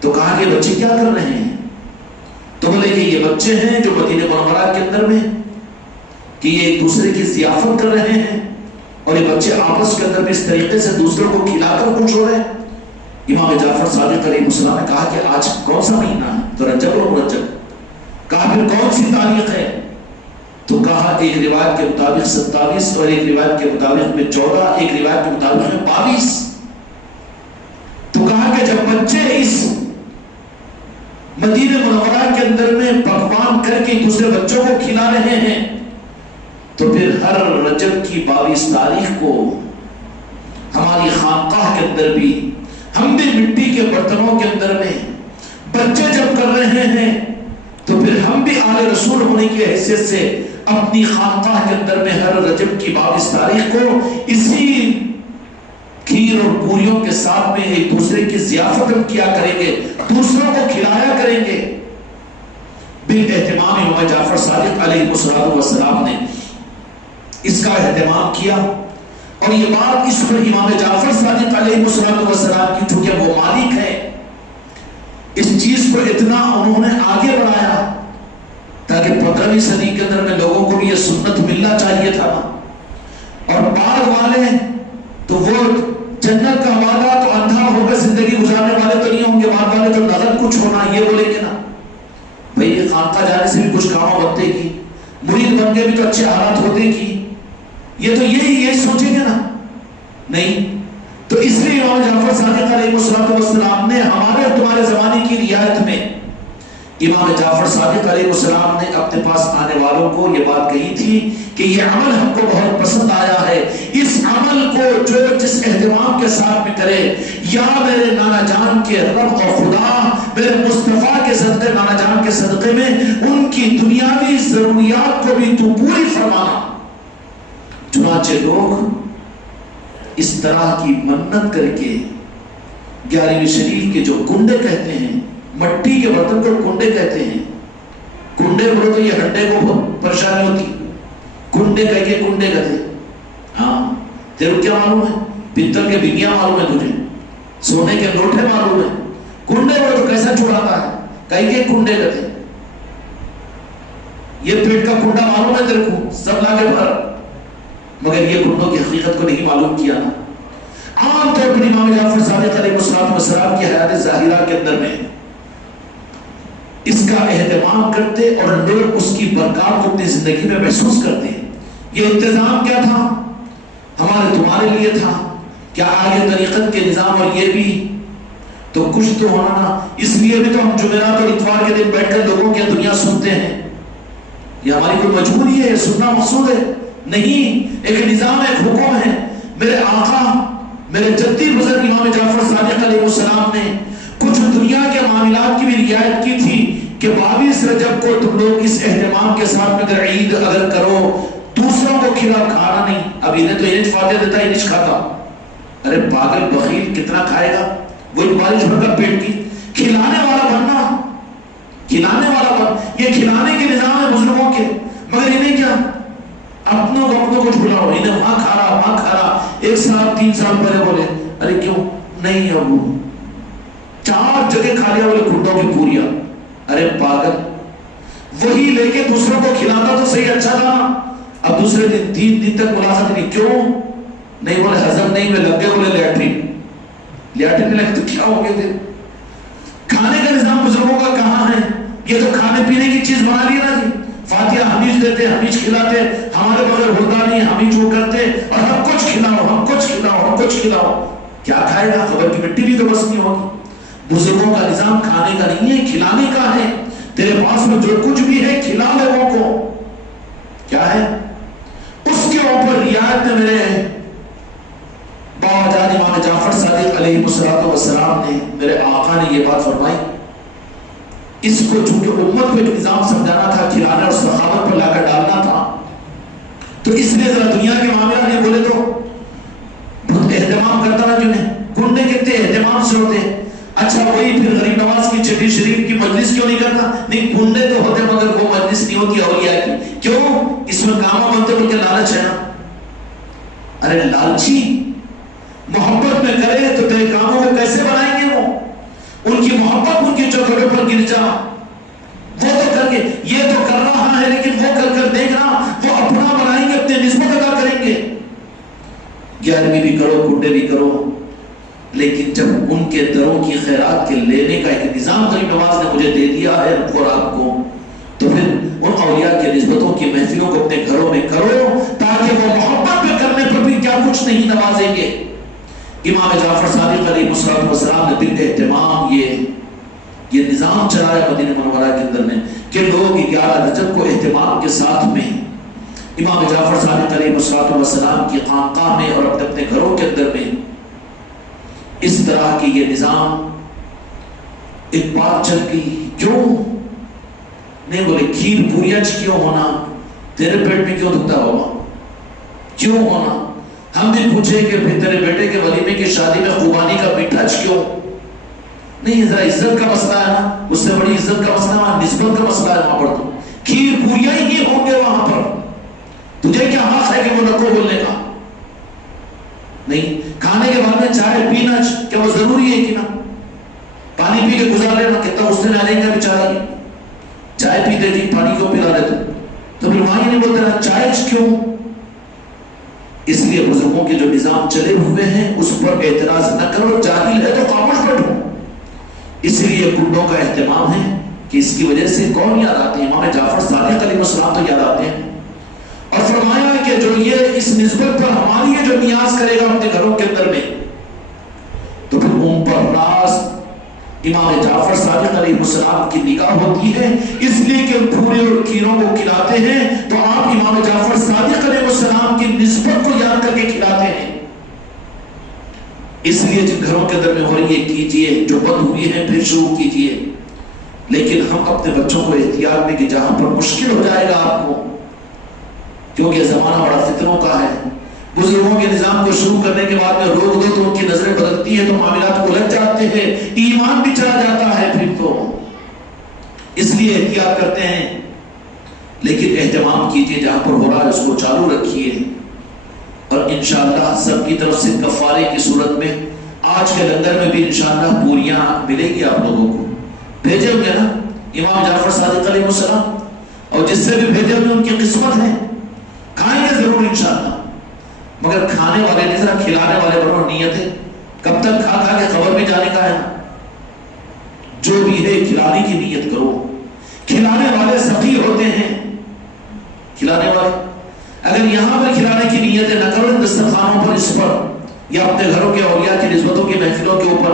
تو کہا کہ بچے کیا کر رہے ہیں؟ تو بولے کہ یہ بچے ہیں جو مدینہ منورہ کے اندر میں کہ یہ ایک دوسرے کی ضیافت کر رہے ہیں، اور یہ بچے آپس کے اندر بھی اس طریقے سے دوسروں کو کھلا کر خوش ہو رہے ہیں۔ امام جعفر صادق علیہ السلام نے کہا کہ آج کون سا مہینہ ہے؟ تو رجب اور مرجب۔ کہا پھر کون سی تاریخ ہے؟ تو کہا ایک روایت کے مطابق 27 اور ایک روایت کے مطابق میں 14، ایک روایت کے مطابق میں 22۔ تو کہا کہ جب بچے اس مدینہ منورہ کے اندر میں پکوان کر کے دوسرے بچوں کو کھلا رہے ہیں، تو پھر ہر رجب کی 22 تاریخ کو ہماری خانقاہ کے اندر بھی ہم بھی مٹی کے برتنوں کے اندر میں بچے جب کر رہے ہیں، تو پھر ہم بھی آل رسول ہونے کی حیثیت سے اپنی خانقاہ کے اندر میں ہر رجب کی 22 تاریخ کو اسی کھیر اور پوریوں کے ساتھ میں ایک دوسرے کی ضیافت کیا کریں گے، دوسروں کو کھلایا کریں گے۔ بالاہتمام امام جعفر صادق علیہ السلام نے اس کا اہتمام کیا، اور یہ بات اس پر امام جعفر صادق علیہ السلام کی چونکہ وہ مالک ہے، اس چیز کو اتنا انہوں نے آگے بڑھایا تاکہ 15ویں صدی کے اندر میں لوگوں کو بھی یہ سنت ملنا چاہیے تھا۔ اور بعد والے تو وہ جنت کا وعدہ تو اندھا ہو کر زندگی گزارنے والے تو نہیں ہوں گے، بعد والے تو نغد کچھ ہونا یہ بولیں گے نا بھئی یہ خانقاہ جانے سے بھی کچھ کاموں بنتے کی، مرید بن کے بھی تو اچھے حالات ہوتے کی، یہ تو یہی سوچیں گے نا، نہیں۔ تو اس لیے امام جعفر صادق علیہ السلام نے ہمارے اور تمہارے زمانے کی رعایت میں امام جعفر صادق علیہ السلام نے اپنے پاس آنے والوں کو یہ بات کہی تھی کہ یہ عمل ہم کو بہت پسند آیا ہے، اس عمل کو جو جس اہتمام کے ساتھ میں کرے، یا میرے نانا جان کے رب اور خدا میرے مصطفیٰ کے صدقے، نانا جان کے صدقے میں ان کی دنیاوی ضروریات کو بھی تو پوری فرمانا۔ چنانچہ لوگ اس طرح کی منت کر کے 11ویں شریف کے جو کنڈے کہتے ہیں، مٹی کے برتن کو کنڈے کہتے ہیں، کنڈے بولو تو یہ ہنڈے کو بہت پریشانی ہوتی، کنڈے کہہ کے کنڈے کہتے، ہاں تیرے کو کیا معلوم ہے؟ پتل کے بنیا معلوم ہے تجھے، سونے کے لوٹے معلوم ہے، کنڈے بولو تو کیسا چھڑاتا ہے، کہیں کے کنڈے کہتے، یہ پیٹ کا کنڈا معلوم ہے تیرے کو، سب لاگے بھر، مگر یہ کنڈوں کی حقیقت کو نہیں معلوم کیا نا۔ عام طور پر امام جعفر صادق علیہ السلام کی حیات ظاہرہ کے اندر میں اس کا اہتمام کرتے اور لوگ اس کی برکات کو اپنی زندگی میں محسوس کرتے ہیں۔ یہ انتظام کیا تھا؟ ہمارے تمہارے لیے تھا، کیا آگے طریقت کے نظام اور یہ بھی تو کچھ تو ہونا نا، اس لیے بھی تو ہم جمعرات اور اتوار کے دن بیٹھ کر لوگوں کی دنیا سنتے ہیں، یہ ہماری کوئی مجبوری ہے، یہ سننا مقصود ہے نہیں، ایک نظام ہے، ایک حکم ہے۔ میرے آقا میرے جدی بزرگ امام جعفر صادق علیہ السلام نے کچھ دنیا کے معاملات کی بھی رعایت کی تھی کہ 22 رجب کو تم لوگ اس اہتمام کے ساتھ میں اگر عید اگر کرو، دوسروں کو کھلا، کھانا نہیں، اب انہیں تو انہیں فاتح دیتا ہی نہیں کھاتا، ارے پاگل بخیل کتنا کھائے گا، وہی بارش بھر کا پیٹ کی، کھلانے والا بننا، کھلانے والا بن، یہ کھلانے کے نظام ہے بزرگوں کے، مگر انہیں کیا اپنوں کو چھوڑاؤ، انہیں وہاں کھا رہا، 1 سال 3 سال پہلے بولے ارے کیوں نہیں ابو 4 جگہ کھا لیا بولے کنڈوں کی پوریا، ارے پاگل، وہی لے کے دوسروں کو کھلاتا تو صحیح اچھا تھا نا، اب دوسرے دن 3 دن تک ملاقات نہیں. کیوں نہیں؟ بولے ہضم نہیں میں لگ گئے. بولے لیٹرین میں لگے. تو کیا ہو گئے تھے؟ کھانے کا نظام بزرگوں کا کہاں ہے؟ یہ تو کھانے پینے کی چیز بنا لی نا جی. فاتحہ ہمیش دیتے، ہمیش کھلاتے، ہمارے بغیر ہوتا نہیں، ہمیش وہ کرتے، اور ہم کچھ کھلاؤ، ہم کچھ کھلاؤ، ہم کچھ کھلاؤ. کیا کھائے گا؟ خبر کی مٹی بھی تو بس نہیں ہوگی. بزرگوں کا نظام کھانے کا نہیں ہے، کھلانے کا ہے. تیرے پاس میں جو کچھ بھی ہے کھلا لوگوں کو. کیا ہے اس کے اوپر رعایت میں میرے بابا جان امام جعفر صادق علیہ السلام نے، میرے آقا نے یہ بات فرمائی. اس کو چونکہ امت کو ایک نظام سمجھانا تھا، کھلانا اور سخاوت پر لا کر ڈالنا تھا، تو اس لیے ذرا دنیا کے معاملات نہیں بولے تو بہت اہتمام کرتا نا. جنہیں کنڈے کتنے اہتمام سے ہوتے. اچھا وہی پھر غریب نواز کی چٹی شریف کی مجلس کیوں نہیں کرتا؟ نہیں کنڈے تو ہوتے مگر وہ مجلس نہیں ہوتی اولیاء کی. کیوں؟ اس میں کاموں بنتے بلکہ لالچ ہے نا. ارے لالچی محبت میں کرے تو تیرے کاموں کو کیسے بنائیں گے؟ وہ ان کی محبت ان کی چوکھٹوں پر گر جا. وہ تو کر کے یہ تو کر رہا ہے لیکن وہ کر کر دیکھنا، وہ اپنا بنائیں گے، اپنے نسبت ادا کریں گے. 11ویں بھی کرو، کنڈے بھی کرو، لیکن جب ان کے دروں کی خیرات کے لینے کا ایک نظام غریب نواز نے مجھے دے دیا ہے ہم کو اور آپ کو، تو پھر ان اولیاء کے نسبتوں کی محفلوں کو اپنے گھروں میں کرو تاکہ وہ محبت میں کرنے پر بھی کیا کچھ نہیں نوازیں گے. امام جعفر صادق علیہ السلام نے بال اہتمام یہ نظام چلایا مدینہ منورہ کے اندر میں کہ لوگ 11 رجب کو اہتمام کے ساتھ میں امام جعفر صادق علیہ السلام کی خانقاہ میں اور اپنے اپنے گھروں کے اندر میں اس طرح کی یہ نظام ایک بات چل گئی. کیوں نہیں؟ بولے کھیر پوریا کیوں ہونا؟ تیرے پیٹ میں کیوں دکھتا ہوگا؟ کیوں ہونا؟ ہم بھی پوچھے کہ تیرے بیٹے کے ولیمے کی شادی میں خوبانی کا میٹھا کیوں نہیں؟ ذرا عزت کا مسئلہ ہے نا. اس سے بڑی عزت کا مسئلہ وہاں نسبت کا مسئلہ ہے. وہاں پر تو کھیر پوریا ہی ہوں گے. وہاں پر تجھے کیا حق ہے کہ وہ نکو بولنے کا؟ نہیں. کھانے کے بعد میں چائے پینا کیا وہ ضروری ہے کہ نا؟ پانی پی کے گزار لینا. کتنا غصے میں آ جائیں گے بیچارہ، چائے پیتے جی پانی کو پلا دیتے. تو پھر وہاں ہی نہیں بولتے نا چائے کیوں؟ اس لیے بزرگوں کے جو نظام چلے ہوئے ہیں اس پر اعتراض نہ کرو. جاہل ہے تو خاموش بیٹھو. اس لیے کنڈوں کا اہتمام ہے کہ اس کی وجہ سے کون یاد آتے ہیں؟ امام جعفر صادق علیہ السلام تو یاد آتے ہیں. اور فرمایا کہ جو یہ اس نسبت پر ہماری یہ جو نیاز کرے گا اپنے گھروں کے اندر میں، تو پھر ان پر راز امام جعفر صادق علیہ السلام کی نگاہ ہوتی ہے. اس لیے کہ پھولے اور کھیروں کو کھلاتے ہیں تو آپ امام جعفر صادق علیہ السلام کی نسبت کو یاد کر کے کھلاتے ہیں. اس لیے جن گھروں کے اندر میں ہو رہی ہے کیجئے، جو بند ہوئی ہیں پھر شروع کیجئے. لیکن ہم اپنے بچوں کو احتیاط میں کہ جہاں پر مشکل ہو جائے گا آپ کو، کیونکہ زمانہ بڑا فتنوں کا ہے. بزرگوں کے نظام کو شروع کرنے کے بعد میں روک دو تو ان کی نظریں بدلتی ہیں، تو معاملات الجھ جاتے ہیں، ایمان بھی چلا جاتا ہے پھر تو. اس لیے احتیاط کرتے ہیں. لیکن اہتمام کیجئے، جہاں پر ہو رہا ہے اس کو چالو رکھیے. اور انشاءاللہ سب کی طرف سے کفارے کی صورت میں آج کے لنگر میں بھی انشاءاللہ پوریاں ملے گی آپ لوگوں کو. بھیجے ہوئے نا امام جعفر صادق علیہ السلام، اور جس سے بھی بھیجے ہوئے ان کی قسمت ہے، کھائیں گے ضرور انشاءاللہ. مگر کھانے والے نہیں، ذرا کھلانے والے بنو. نیت ہے کب تک کھا کھا کے خبر بھی جانے کا ہے. جو بھی ہے کھلانے کی نیت کرو. کھلانے والے سخی ہوتے ہیں. کھلانے والے اگر یہاں پر کھلانے کی نیت نہ کرو دسترخوانوں پر، اس پر یا اپنے گھروں کے اولیاء کی نسبتوں کی محفلوں کے اوپر،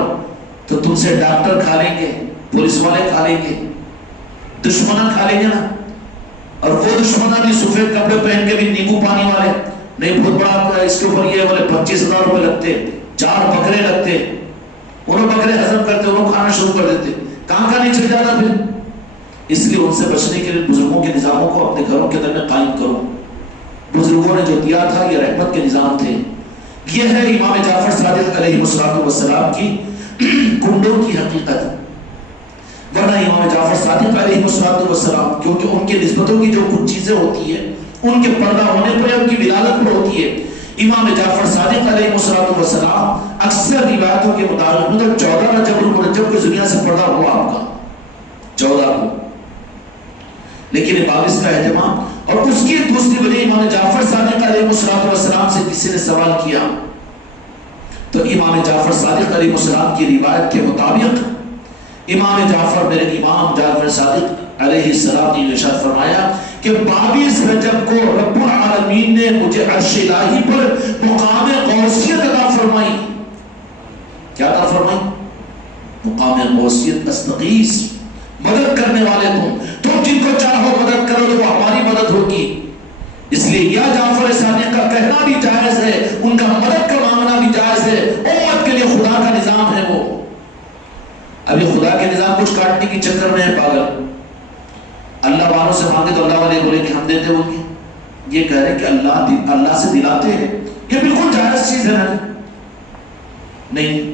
تو تم سے ڈاکٹر کھا لیں گے، پولیس والے کھا لیں گے، دشمنان کھا لیں گے نا. اور وہ دشمنان بھی سفید کپڑے پہن کے بھی نیمبو پانی والے نہیں، بہت بڑا اس کے اوپر یہ بولے 25,000 روپے لگتے، 4 بکرے لگتے، انہوں بکرے ہضم کرتے، انہوں کھانا شروع کر دیتے. کہاں نہیں چل جاتا پھر. اس لیے ان سے بچنے کے لیے بزرگوں کے نظاموں کو اپنے گھروں کے اندر میں قائم کرو. بزرگوں نے جو دیا تھا یہ رحمت کے نظام تھے. یہ ہے امام جعفر صادق علیہ السلام کی کنڈوں کی حقیقت. ورنہ امام جعفر صادق علیہ السلام کیونکہ ان کے نسبتوں کی جو کچھ چیزیں ہوتی ہیں ان کے پردہ ہونے پر، ان کی ولادت پر ہوتی ہے. امام جعفر صادق علیہ السلام اکثر روایتوں کے مطابق مطلب 14 رجب المرجب کی دنیا سے پردہ ہوا آپ کا 14 کو. لیکن 22 کا اہتمام اور اس کی دوسری وجہ امام جعفر صادق علیہ السلام سے کسی نے سوال کیا تو امام جعفر صادق علیہ السلام کی روایت کے مطابق امام جعفر میرے امام جعفر صادق علیہ السلام نے ارشاد فرمایا کہ 22 رجب کو رب العالمین نے مجھے عرش الہی پر مقام غوثیت عطا فرمائی. کیا عطا فرمائی؟ مقام غوثیت. استغیث، مدد کرنے والے تم جن کو چاہو مدد کرو تو ہماری مدد ہوگی. اس لیے یا جعفر صادق کا کہنا بھی جائز ہے، ان کا مدد کا مانگنا بھی جائز ہے. امت کے لیے خدا کا نظام ہے. وہ ابھی خدا کے نظام کچھ کاٹنے کی چکر میں ہے پاگل. اللہ والوں سے مانگے تو اللہ والے بولے کہ ہم دیتے ہوں گے. یہ کہہ رہے کہ اللہ سے دلاتے ہیں، یہ بالکل جائز چیز ہے نا. نہیں،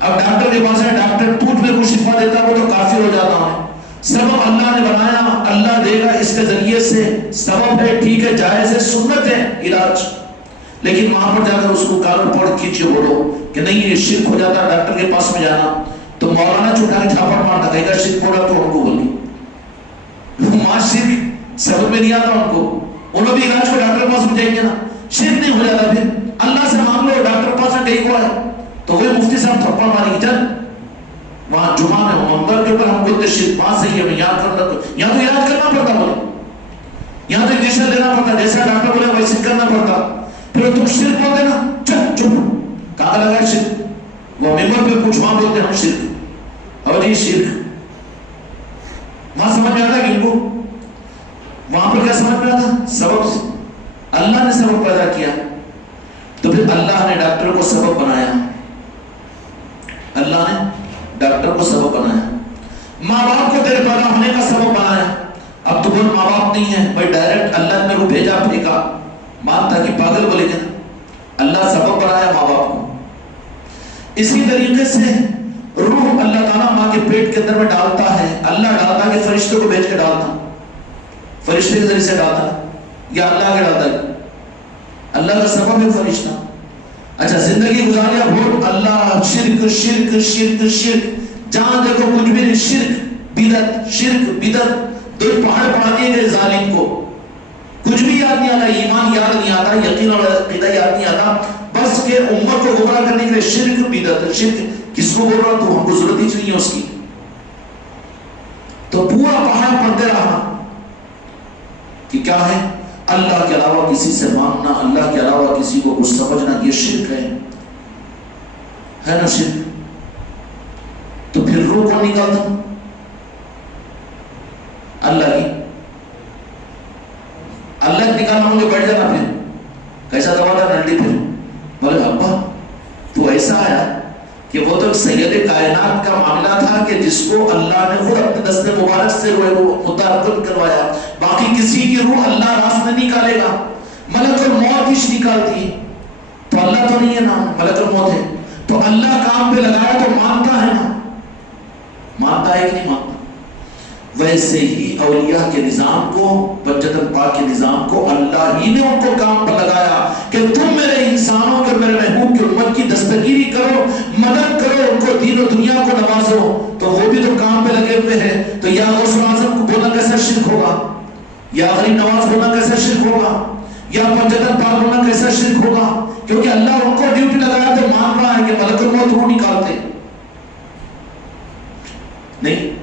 اب ڈاکٹر کے پاس ہے، ڈاکٹر پوچھ میں کچھ شفا دیتا وہ تو کافر ہو جاتا ہوں. سبب اللہ نے بنایا، اللہ دے گا اس کے ذریعے سے. سبب ہے، ٹھیک ہے، جائز ہے، سنت ہے علاج. لیکن وہاں پر جا کر اس کو کالر پڑ کھینچے بولو کہ نہیں یہ شرک ہو جاتا ڈاکٹر کے پاس میں جانا، تو مولانا چھوٹا کے جھاپٹ مارتا کہے گا شرک ہو رہا تو ہم کو بولی. وہاں شرک سبب میں نہیں آتا ان کو. انہوں بھی علاج کو ڈاکٹر کے پاس میں جائیں گے نا، شرک نہیں ہو جاتا. پھر اللہ سے مانگ لو، ڈاکٹر کے پاس میں کہیں کو ہے تو وہ مفتی صاحب تھپڑ ماری چل وہاں جمعہ میں منبر کے اوپر ہم بولتے شرک وہاں صحیح ہے، یہاں کرنا، یہاں تو علاج کرنا پڑتا. بولے یہاں تو انجیکشن لینا پڑتا، جیسا ڈاکٹر بولے ویسے کرنا پڑتا. پھر تم شرک بولتے نا، چل چپ کہاں لگا شرک. وہ ممبر پہ پوچھ، وہاں بولتے ہم شرک. اور جی شرک وہاں سمجھ میں آتا کہ ان کو وہاں پر کیا سمجھ میں آتا؟ سبب سے اللہ نے سبب پیدا کیا. تو پھر اللہ نے ڈاکٹر کو سبب بنایا. اللہ نے ڈاکٹر کو سبب بنایا. ماں باپ کو تیرے پیدا ہونے کا سبب بنایا. اب تو بول ماں باپ نہیں ہے بھائی، ڈائریکٹ اللہ نے کو بھیجا پھینکا مانتا کہ پاگل بولے گا. اللہ سبب بنایا ماں باپ کو. اسی طریقے سے روح اللہ تعالیٰ ماں کے پیٹ کے اندر میں ڈالتا ہے. اللہ ڈالتا ہے کہ فرشتے کو بھیج کے ڈالتا، فرشتے کے ذریعے سے ڈالتا یا اللہ کے ڈالتا ہے؟ اللہ کا سبب ہے فرشتہ. اچھا زندگی گزاریا بھول اللہ، شرک شرک شرک شرک، جہاں دیکھو کچھ بھی نہیں، شرک بدعت شرک بدعت. دو پہاڑ پڑا دیے گئے ظالم کو، کچھ بھی یاد نہیں آتا، ایمان یاد نہیں آتا، یقین اور عقیدہ یاد نہیں آتا. بس کہ امت کو گمراہ کرنے کے لیے شرک بدعت. شرک کس کو بول رہا تو ہم کو ضرورت ہی نہیں ہے اس کی. تو پورا پہاڑ پڑتے رہا کہ کیا ہے؟ اللہ کے علاوہ کسی سے مانگنا، اللہ کے علاوہ کسی کو کچھ سمجھنا، یہ شرک ہے نا شرک. تو پھر روح کون نکالتا؟ اللہ کی. اللہ نکالنا مجھے بیٹھ جانا. پھر کیسا دوا تھا نڈی؟ پھر بولے ابا تو ایسا آیا کہ وہ تو سید کائنات کا معاملہ تھا کہ جس کو اللہ نے خود اپنے دست مبارک سے متعارف کروایا. باقی کسی کی روح اللہ راست نہیں نکالے گا. ملک الموت ہی نکالتی، تو اللہ تو نہیں ہے نا، ملک الموت ہے. تو اللہ کام پہ لگایا تو مانتا ہے نا، مانتا ہے کہ نہیں مانتا. ویسے ہی اولیاء کے نظام کو، بجت پاک کے نظام کو اللہ ہی نے ان کو کام پر لگایا کہ تم میرے انسانوں کے، میرے محبوب کی امت کی دستگیری کرو، مدد کرو، ان کو دین و دنیا کو نوازو. تو وہ بھی تو کام پہ لگے ہوئے ہیں. تو یا غوث اعظم کو بولنا کیسا شرک ہوگا، یا غریب نواز بولنا کیسا شرک ہوگا، یا بجت پاک بولنا کیسا شرک ہوگا؟ کیونکہ اللہ ان کو ڈیوٹی لگایا تو مان رہا ہے کہ ملک الموت روح نکالتے نہیں.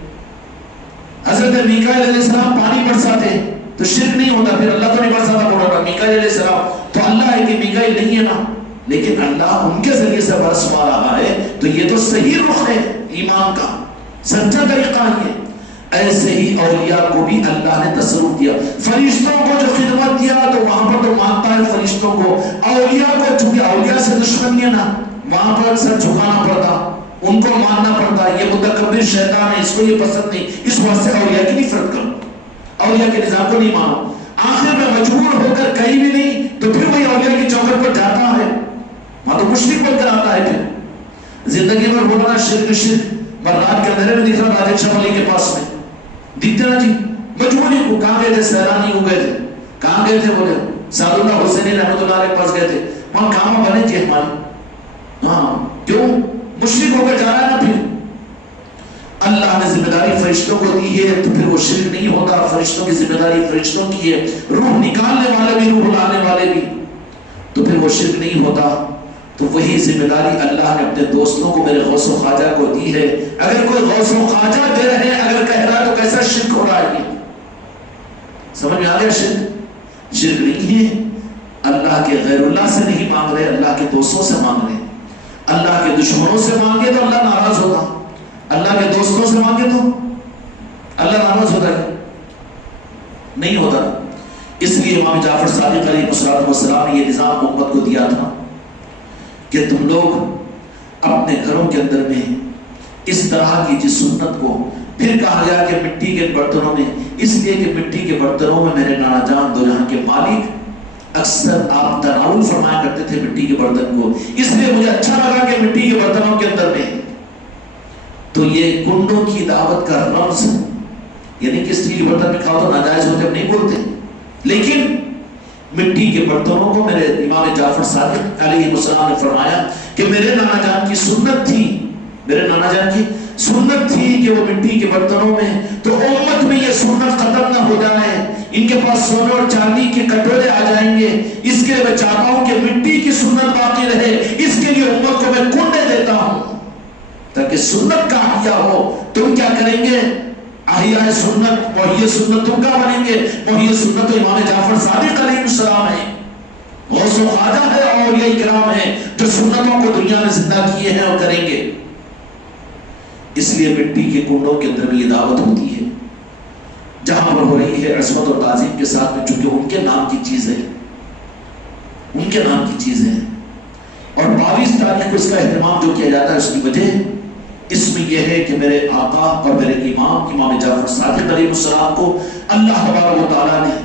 حضرت میکائیل علیہ السلام پانی برساتے تو شرک نہیں ہوتا. پھر اللہ تو نہیں برساتا بول رہا میکائیل علیہ السلام تو اللہ ہے کہ میکائیل نہیں ہے نا، لیکن اللہ ان کے ذریعے سے برسوا رہا ہے. تو یہ تو صحیح رخ ہے ایمان کا، سچا طریقہ ہے. ایسے ہی اولیاء کو بھی اللہ نے تصرف دیا. فرشتوں کو جو خدمت دیا تو وہاں پر تو مانتا ہے فرشتوں کو. اولیاء کو چونکہ اولیاء سے دشمنی ہے نا، وہاں پر سر جھکانا پڑتا، ان کو ماننا پڑتا. یہ متکبر شیطان ہے، اس کو یہ پسند نہیں، اس واسطے اولیاء کی نفرت کرو، اولیاء کے نظام کو نہیں مانو. آخر میں مجبور ہو کر کہیں بھی نہیں تو پھر وہی اولیاء کی چوکھٹ پر جاتا ہے، وہاں تو مشرک بن کر آتا ہے. پھر زندگی میں بولنا شرک شرک. رات کے اندھیرے میں دکھ رہا راجن شاہ کے پاس میں دکھتے نا جی، مجبوری کو. کہاں گئے تھے؟ سیلانی ہو گئے تھے. کہاں گئے تھے؟ بولے سعد اللہ حسینی رحمۃ اللہ علیہ کے پاس گئے تھے. وہاں کام بنے جی ہماری. ہاں کیوں؟ مشرک ہو کر جا رہا ہے نا. پھر اللہ نے ذمہ داری فرشتوں کو دی ہے تو پھر وہ شرک نہیں ہوتا. فرشتوں کی ذمہ داری فرشتوں کی ہے, روح نکالنے والے بھی روح لانے والے بھی, تو پھر وہ شرک نہیں ہوتا. تو وہی ذمہ داری اللہ نے اپنے دوستوں کو میرے غوث و خواجہ کو دی ہے. اگر کوئی غوث و خواجہ دے رہے ہیں اگر کہہ رہا ہے تو کیسا شرک ہو رہا ہے؟ یہ سمجھ میں آ گیا؟ شرک نہیں ہے. اللہ کے غیر اللہ سے نہیں مانگ رہے, اللہ کے دوستوں سے مانگ رہے. اللہ کے دشمنوں سے مانگے تو اللہ ناراض ہوتا, اللہ کے دوستوں سے مانگے تو اللہ ناراض ہوتا ہے؟ نہیں ہوتا. اس لیے امام جعفر صادق علیہ السلام نے یہ نظام امت کو دیا تھا کہ تم لوگ اپنے گھروں کے اندر میں اس طرح کی جس سنت کو, پھر کہا گیا کہ مٹی کے برتنوں میں, اس لیے کہ مٹی کے برتنوں میں میرے نانا جان دو جہاں کے مالک اکثر آپ تناول فرمایا کرتے تھے مٹی کے برتن کو, اس لیے مجھے اچھا لگا کہ مٹی کے برتنوں کے اندر میں. تو یہ کنڈوں کی دعوت کا رمز, یعنی کہ اسٹیل کے برتن میں کھاؤ تو ناجائز ہوتے ہم نہیں بولتے, لیکن مٹی کے برتنوں کو میرے امام جعفر صادق علیہ السلام نے فرمایا کہ میرے نانا جان کی سنت تھی, میرے نانا جان کی سنت تھی کہ وہ مٹی کے برتنوں میں, تو امت میں یہ سنت ختم نہ ہو جائے, ان کے پاس سونے اور چاندی کے کٹورے آ جائیں گے, اس کے لیے میں چاہتا ہوں کہ مٹی کی سنت باقی رہے, اس کے لیے امت کو میں کنڈے دیتا ہوں تاکہ سنت کا احیاء ہو. تم کیا کریں گے؟ احیاء سنت, محیی سنت تم کیا بنیں گے؟ محیی سنت تو امام جعفر صادق علیہ السلام ہے, غوث و خواجہ ہے, اور یہ کرام ہے جو سنتوں کو دنیا میں زندہ کیے ہیں اور کریں گے. اس لیے مٹی کے کنڈوں کے اندر یہ دعوت ہوتی ہے جہاں پر ہو رہی ہے عظمت اور تعظیم کے ساتھ میں, چونکہ ان کے نام کی چیز ہے, ان کے نام کی چیز ہے. اور 22 تاریخ کو اس کا اہتمام جو کیا جاتا ہے اس کی وجہ اس میں یہ ہے کہ میرے آقا اور میرے امام امام جعفر صادق علیہ السلام کو اللہ تبارک و تعالیٰ نے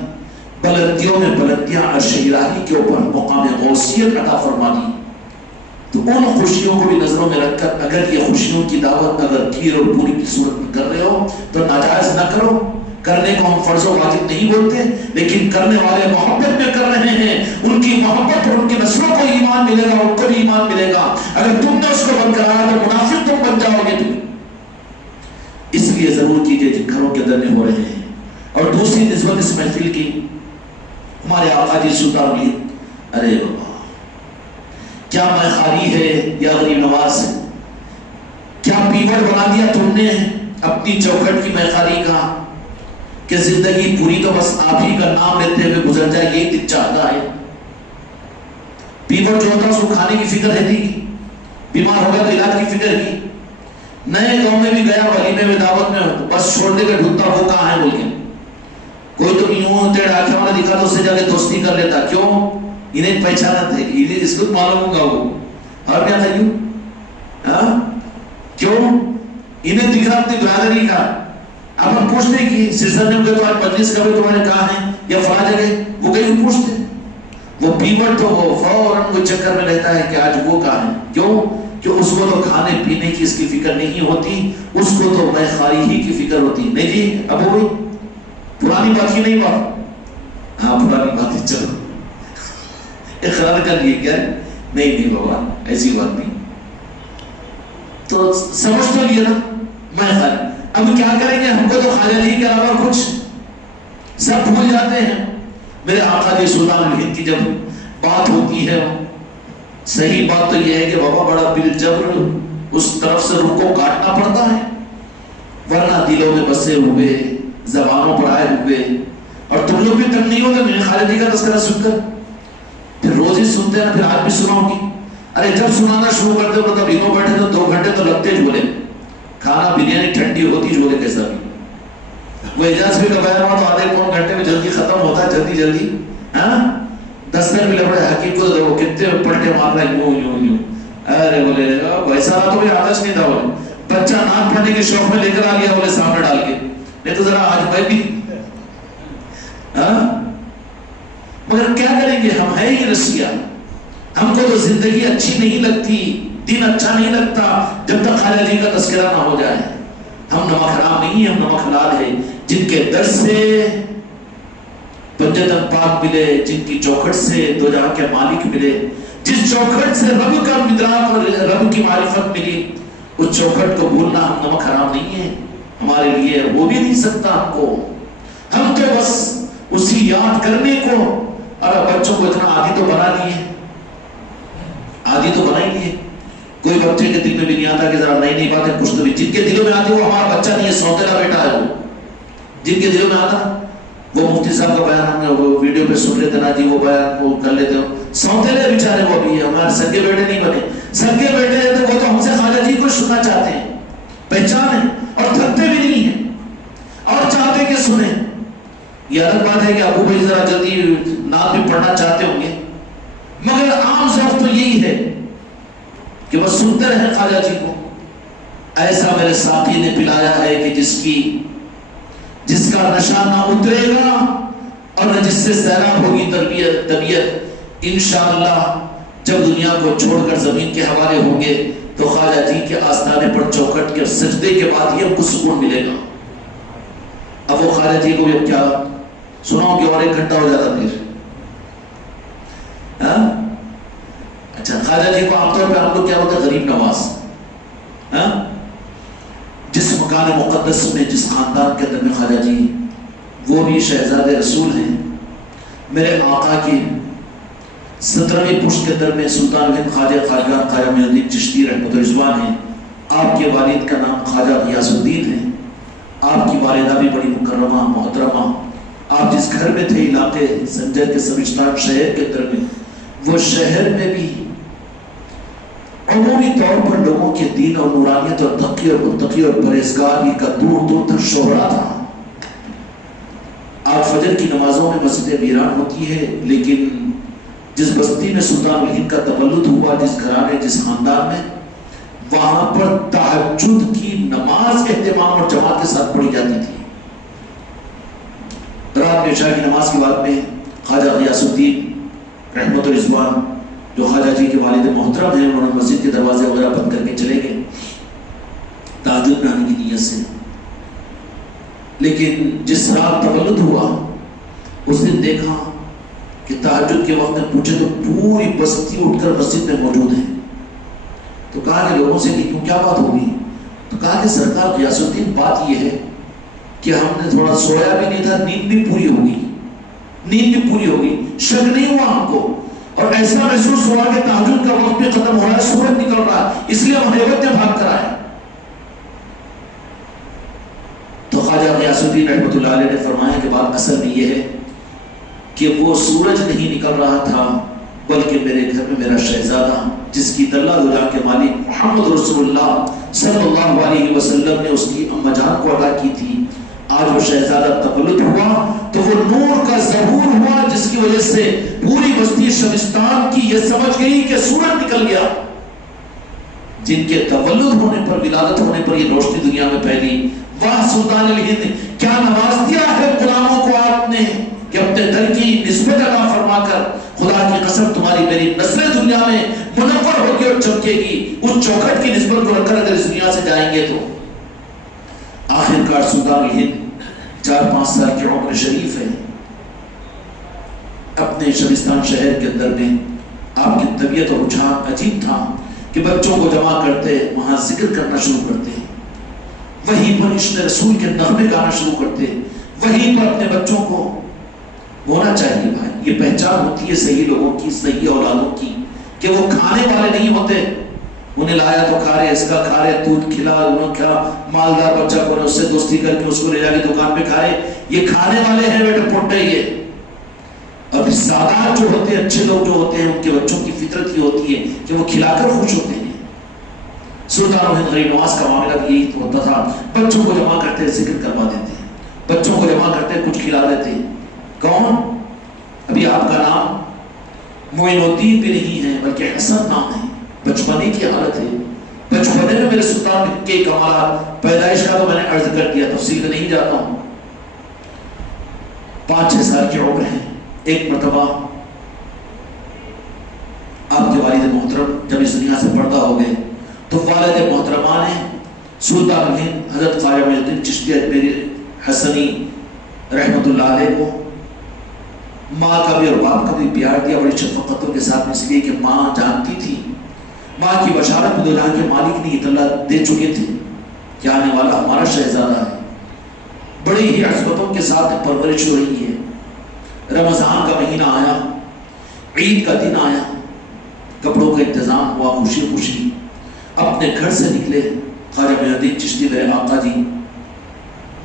بلندیوں میں بلندیاں عرش الہی کے اوپر مقام غوثیت عطا فرما دی. تو ان خوشیوں کو بھی نظروں میں رکھ کر اگر یہ خوشیوں کی دعوت اگر کھیر اور پوری کی صورت میں کر رہے ہو تو ناجائز نہ کرو. کرنے کو ہم فرض و واجب نہیں بولتے, لیکن کرنے والے محبت میں کر رہے ہیں, ان کی محبت اور ان کی نسلوں کو ایمان ملے گا, ان کو بھی ایمان ملے گا. اگر تم نے اس کو بند کرایا تو منافق تم بن جاؤ گے تم. اس لیے ضرور کیجئے جن گھروں کے اندر میں ہو رہے ہیں. اور دوسری نسبت اس محفل کی, ہمارے آقا جی سلطان ولید, ارے بابا کیا میخاری ہے یا غریب نواز ہے, کیا پیور بنا دیا تم نے اپنی چوکھٹ کی میخاری کا کہ زندگی پوری تو بس آپ ہی کا نام لیتے ہوئے گزر جائے, یہی دل چاہتا ہے. پیور جو ہوتا ہے اس کو کھانے کی فکر رہتی کی, بیمار ہو گیا تو علاج کی فکر کی. نئے گاؤں میں بھی گیا ولیمے میں دعوت میں بس چھوڑنے کا ڈھونڈتا وہ کہاں ہے بول کے, کوئی تو یوں ٹیڑھ آنکھیں والا دکھا تو اس سے جا کے دوستی کر لیتا. کیوں؟ انہیں پہچانا تھے, انہیں اس کو معلوم ہوگا وہ اور کیا تھا یوں, کیوں انہیں دکھ رہا اپنی برادری کا. اب ہم پوچھتے کہ سلسلے میں تو آج مجلس کا بھی تمہارے کہاں ہیں یا فلاں جگہ, وہ کہیں پوچھتے. وہ پیور تو وہ فوراً کوئی چکر میں رہتا ہے کہ آج وہ کہاں ہے. کیوں؟ کہ اس کو تو کھانے پینے کی اس کی فکر نہیں ہوتی, اس کو تو میخاری ہی کی فکر ہوتی. نہیں جی اب ہو گئی پرانی بات ہی نہیں بات, ہاں پرانی بات ہی, چلو اقرار کر لیے کیا, نہیں بابا ایسی بات نہیں, تو سمجھ تو لیا نا میخاری. اب کیا کریں گے, ہم کو تو خواجہ جی کے علاوہ کچھ سب بھول جاتے ہیں. میرے آقا جی سلطان ہند کی جب بات ہوتی ہے, صحیح بات تو یہ ہے کہ بابا بڑا بل جبر اس طرف سے رخ کو کاٹنا پڑتا ہے, ورنہ دلوں میں بسے ہوئے, زبانوں پر آئے ہوئے. اور تم لوگ بھی تنگ نہیں ہوتے میرے خالد جی کا تذکرہ سن کر, پھر روز ہی سنتے ہیں, پھر آج بھی سناؤں گی. ارے جب سنانا شروع کرتے ہو تب یوں بیٹھے تو 2 گھنٹے تو لگتے جھولے, کھانا بریانی ٹھنڈی ہوتی جھولے کیسا بھی. وہ اجاز بھی کا بیان ہوا تو آدھے پون گھنٹے میں جلدی ختم ہوتا ہے, جلدی جلدی. ہاں 10 دن بھی لگڑے حقیق کو دیکھو کتنے پلٹے مار رہا ہے یوں یوں یوں. ارے بولے ویسا نہ تو بھی آدش نہیں تھا, بولے بچہ نام پڑھنے کے شوق میں لے کر آ گیا بولے سامنے ڈال کے, نہیں تو ذرا آج میں بھی. مگر کیا کریں گے, ہم ہے ہی رسیا. ہم کو تو زندگی اچھی نہیں لگتی, دن اچھا نہیں لگتا جب تک خالد علی کا تذکرہ نہ ہو جائے. ہم نمک حرام نہیں ہیں, ہم نمک حلال ہیں. جن کے در سے پنجتن پاک ملے, جن کی چوکھٹ سے دو جہاں کے مالک ملے, جس چوکھٹ سے رب کا مدراک اور رب کی معرفت ملی, اس چوکھٹ کو بھولنا ہم نمک حرام نہیں ہیں ہمارے لیے، وہ بھی نہیں سکتا ہم کو. ہم تو بس اسی یاد کرنے کو، اور بچوں کو اتنا عادی تو بنا لیے، عادی تو بنا ہی لیے. کوئی بچے کے دل میں بھی نہیں آتا کہ ذرا نئی نئی باتیں کچھ تو بھی. جن کے دلوں میں آتی وہ ہمارا بچہ نہیں ہے، سوتیلا بیٹا ہے. وہ جن کے دلوں میں آتا، وہ مفتی صاحب کا بیان ہم نے وہ ویڈیو پہ سن لیتے نا جی، وہ بیان وہ کر لیتے ہو. سوتیلے بیچارے وہ بھی ہمارے سگے بیٹے نہیں بنے. سگے بیٹے ہیں تو وہ تو ہم سے خواجہ جی کو سننا چاہتے ہیں، پہچان ہے، اور تھکتے بھی نہیں ہیں اور چاہتے کہ سنیں. یہ الگ بات ہے کہ ابو بھائی ذرا جلدی نعت بھی پڑھنا چاہتے ہوں گے، مگر عام ذوق تو یہی ہے کہ بس سنتے رہیں خواجہ جی کو. ایسا میرے ساقی نے پلایا ہے کہ جس کا نشہ نہ اترے گا اور نہ جس سے سیراب ہوگی طبیعت. انشاءاللہ جب دنیا کو چھوڑ کر زمین کے حوالے ہوں گے تو خواجہ جی کے آستانے پر چوکھٹ کے سجدے کے بعد ہی ہم کو سکون ملے گا. اب وہ خواجہ جی کو بھی اب کیا سناؤ کہ اور 1 گھنٹہ ہو جاتا پھر. اچھا، خواجہ جی کو عام طور پہ ہم لوگ کیا ہوتا ہے غریب نواز. جس مکان مقدس میں، جس خاندان کے اندر میں خواجہ جی، وہ بھی شہزاد رسول ہیں. میرے آقا کی 17ویں پشت کے اندر میں سلطان ہند خواجہ خواجہ معین الدین چشتی رحمۃ رضوان ہیں. آپ کے والد کا نام خواجہ غیاث الدین ہے. آپ کی والدہ بھی بڑی مکرمہ محترمہ. آپ جس گھر میں تھے علاقے سنجر کے سمجھتان شہر کے اندر میں، وہ شہر میں بھی عمومی طور پر لوگوں کے دین اور نورانیت اور تقی اور متقی اور پرہیزگاری کا دور دور تک شہرا تھا. آج فجر کی نمازوں میں مسجد ویران ہوتی ہے، لیکن جس بستی میں سلطان الہند کا تولد ہوا، جس گھرانے جس خاندان میں، وہاں پر تہجد کی نماز اہتمام اور جماعت کے ساتھ پڑھی جاتی تھی. رات میں عشاء کی نماز کے بعد میں خواجہ غیاث الدین رحمۃ رضوان جو خواجہ جی کے والد محترم ہیں، انہوں نے مسجد کے دروازے وغیرہ بند کر کے چلے گئے تہجد میں آنے کی نیت سے. لیکن جس رات تولد ہوا اس دن دیکھا کہ تہجد کے وقت میں پوچھے تو پوری بستی اٹھ کر مسجد میں موجود ہے. تو کہا کہ لوگوں سے کہ کیوں کیا بات ہوگی؟ تو کہا کہ سرکار غیاث الدین بات یہ ہے کہ ہم نے تھوڑا سویا بھی نہیں تھا، نیند بھی پوری ہوگی، شک نہیں ہوا ہم کو، اور ایسا محسوس ہوا کہ تہجد کا وقت بھی ختم ہو رہا ہے، سورج نکل رہا ہے، اس لیے ہم ہیبت میں بھاگ کر آئے. تو خواجہ غیاث الدین رحمۃ اللہ علیہ نے فرمایا کہ بات اصل میں یہ ہے کہ وہ سورج نہیں نکل رہا تھا، بلکہ میرے گھر میں میرا شہزادہ، جس کی دلہ دلا کے مالک محمد رسول اللہ صلی اللہ علیہ وسلم نے اس کی اماں جان کو عطا کی تھی، آج وہ شہزادہ تولد ہوا تو وہ نور کا ظہور ہوا، جس کی وجہ سے پوری بستی شبستان کی یہ سمجھ گئی کہ سورج نکل گیا. جن کے تولد ہونے پر، ولادت ہونے پر یہ روشنی دنیا میں پھیلی. واہ سلطان الہند، کیا نواز دیا ہے غلاموں کو آپ نے کہ اپنے در کی نسبت عطا فرما کر، خدا کی قسم تمہاری میری نسلیں دنیا میں منور ہوگی اور چمکے گی اس چوکھٹ کی نسبت کو رکھ کر اگر اس دنیا سے جائیں گے تو. آخر کار سلطان الہند 4-5 سال کی عمر شریف ہے. اپنے شبستان شہر کے اندر میں آپ کی طبیعت اور رجحان عجیب تھا کہ بچوں کو جمع کرتے، وہاں ذکر کرنا شروع کرتے، وہیں پر عشق رسول کے نغمے گانا شروع کرتے، وہیں پر اپنے بچوں کو ہونا چاہیے. بھائی یہ پہچان ہوتی ہے صحیح لوگوں کی، صحیح اولادوں کی، کہ وہ کھانے والے نہیں ہوتے. انہیں لایا تو کھا رہے، اس کا کھا رہے، دودھ کھلا، انہوں کیا مالدار بچہ کو اس سے دوستی کر کے اس کو لے جا کے دکان پہ کھا رہے، یہ کھانے والے ہیں بیٹے پوٹے. یہ اب سادات جو ہوتے ہیں، اچھے لوگ جو ہوتے ہیں، ان کے بچوں کی فطرت یہ ہوتی ہے کہ وہ کھلا کر خوش ہوتے ہیں. سلطان الہند غریب نواز کا معاملہ بھی یہی ہوتا تھا. بچوں کو جمع کرتے، ذکر کروا دیتے، بچوں کو جمع کرتے، کچھ کھلا دیتے. کون؟ ابھی آپ کا نام معین الدین بھی نہیں ہے بلکہ حسن نام ہے. بچپنے کی حالت ہے. بچپنے میں میرے سلطان کے کمالات، پیدائش کا تو میں نے عرض کر دیا، تفصیل میں نہیں جاتا ہوں. 5-6 سال کی عمر ہے. ایک مرتبہ آپ کے والد محترم جب اس دنیا سے پردہ ہو گئے تو والد محترمہ نے سلطان الہند حضرت خواجہ معین الدین چشتی اجمیری حسنی رحمۃ اللہ علیہ کو ماں کا بھی اور باپ کا بھی پیار دیا بڑی شفقتوں کے ساتھ، اس لیے کہ ماں جانتی تھی، ماں کی بشارت دو جہاں کے مالک نے اطلاع دے چکے تھے کہ آنے والا ہمارا شہزادہ ہے. بڑی ہی عظمتوں کے ساتھ پرورش ہو رہی ہے. رمضان کا مہینہ آیا، عید کا دن آیا، کپڑوں کا انتظام ہوا، خوشی خوشی اپنے گھر سے نکلے. خواجہ معین الدین چشتی میرے آقا جی،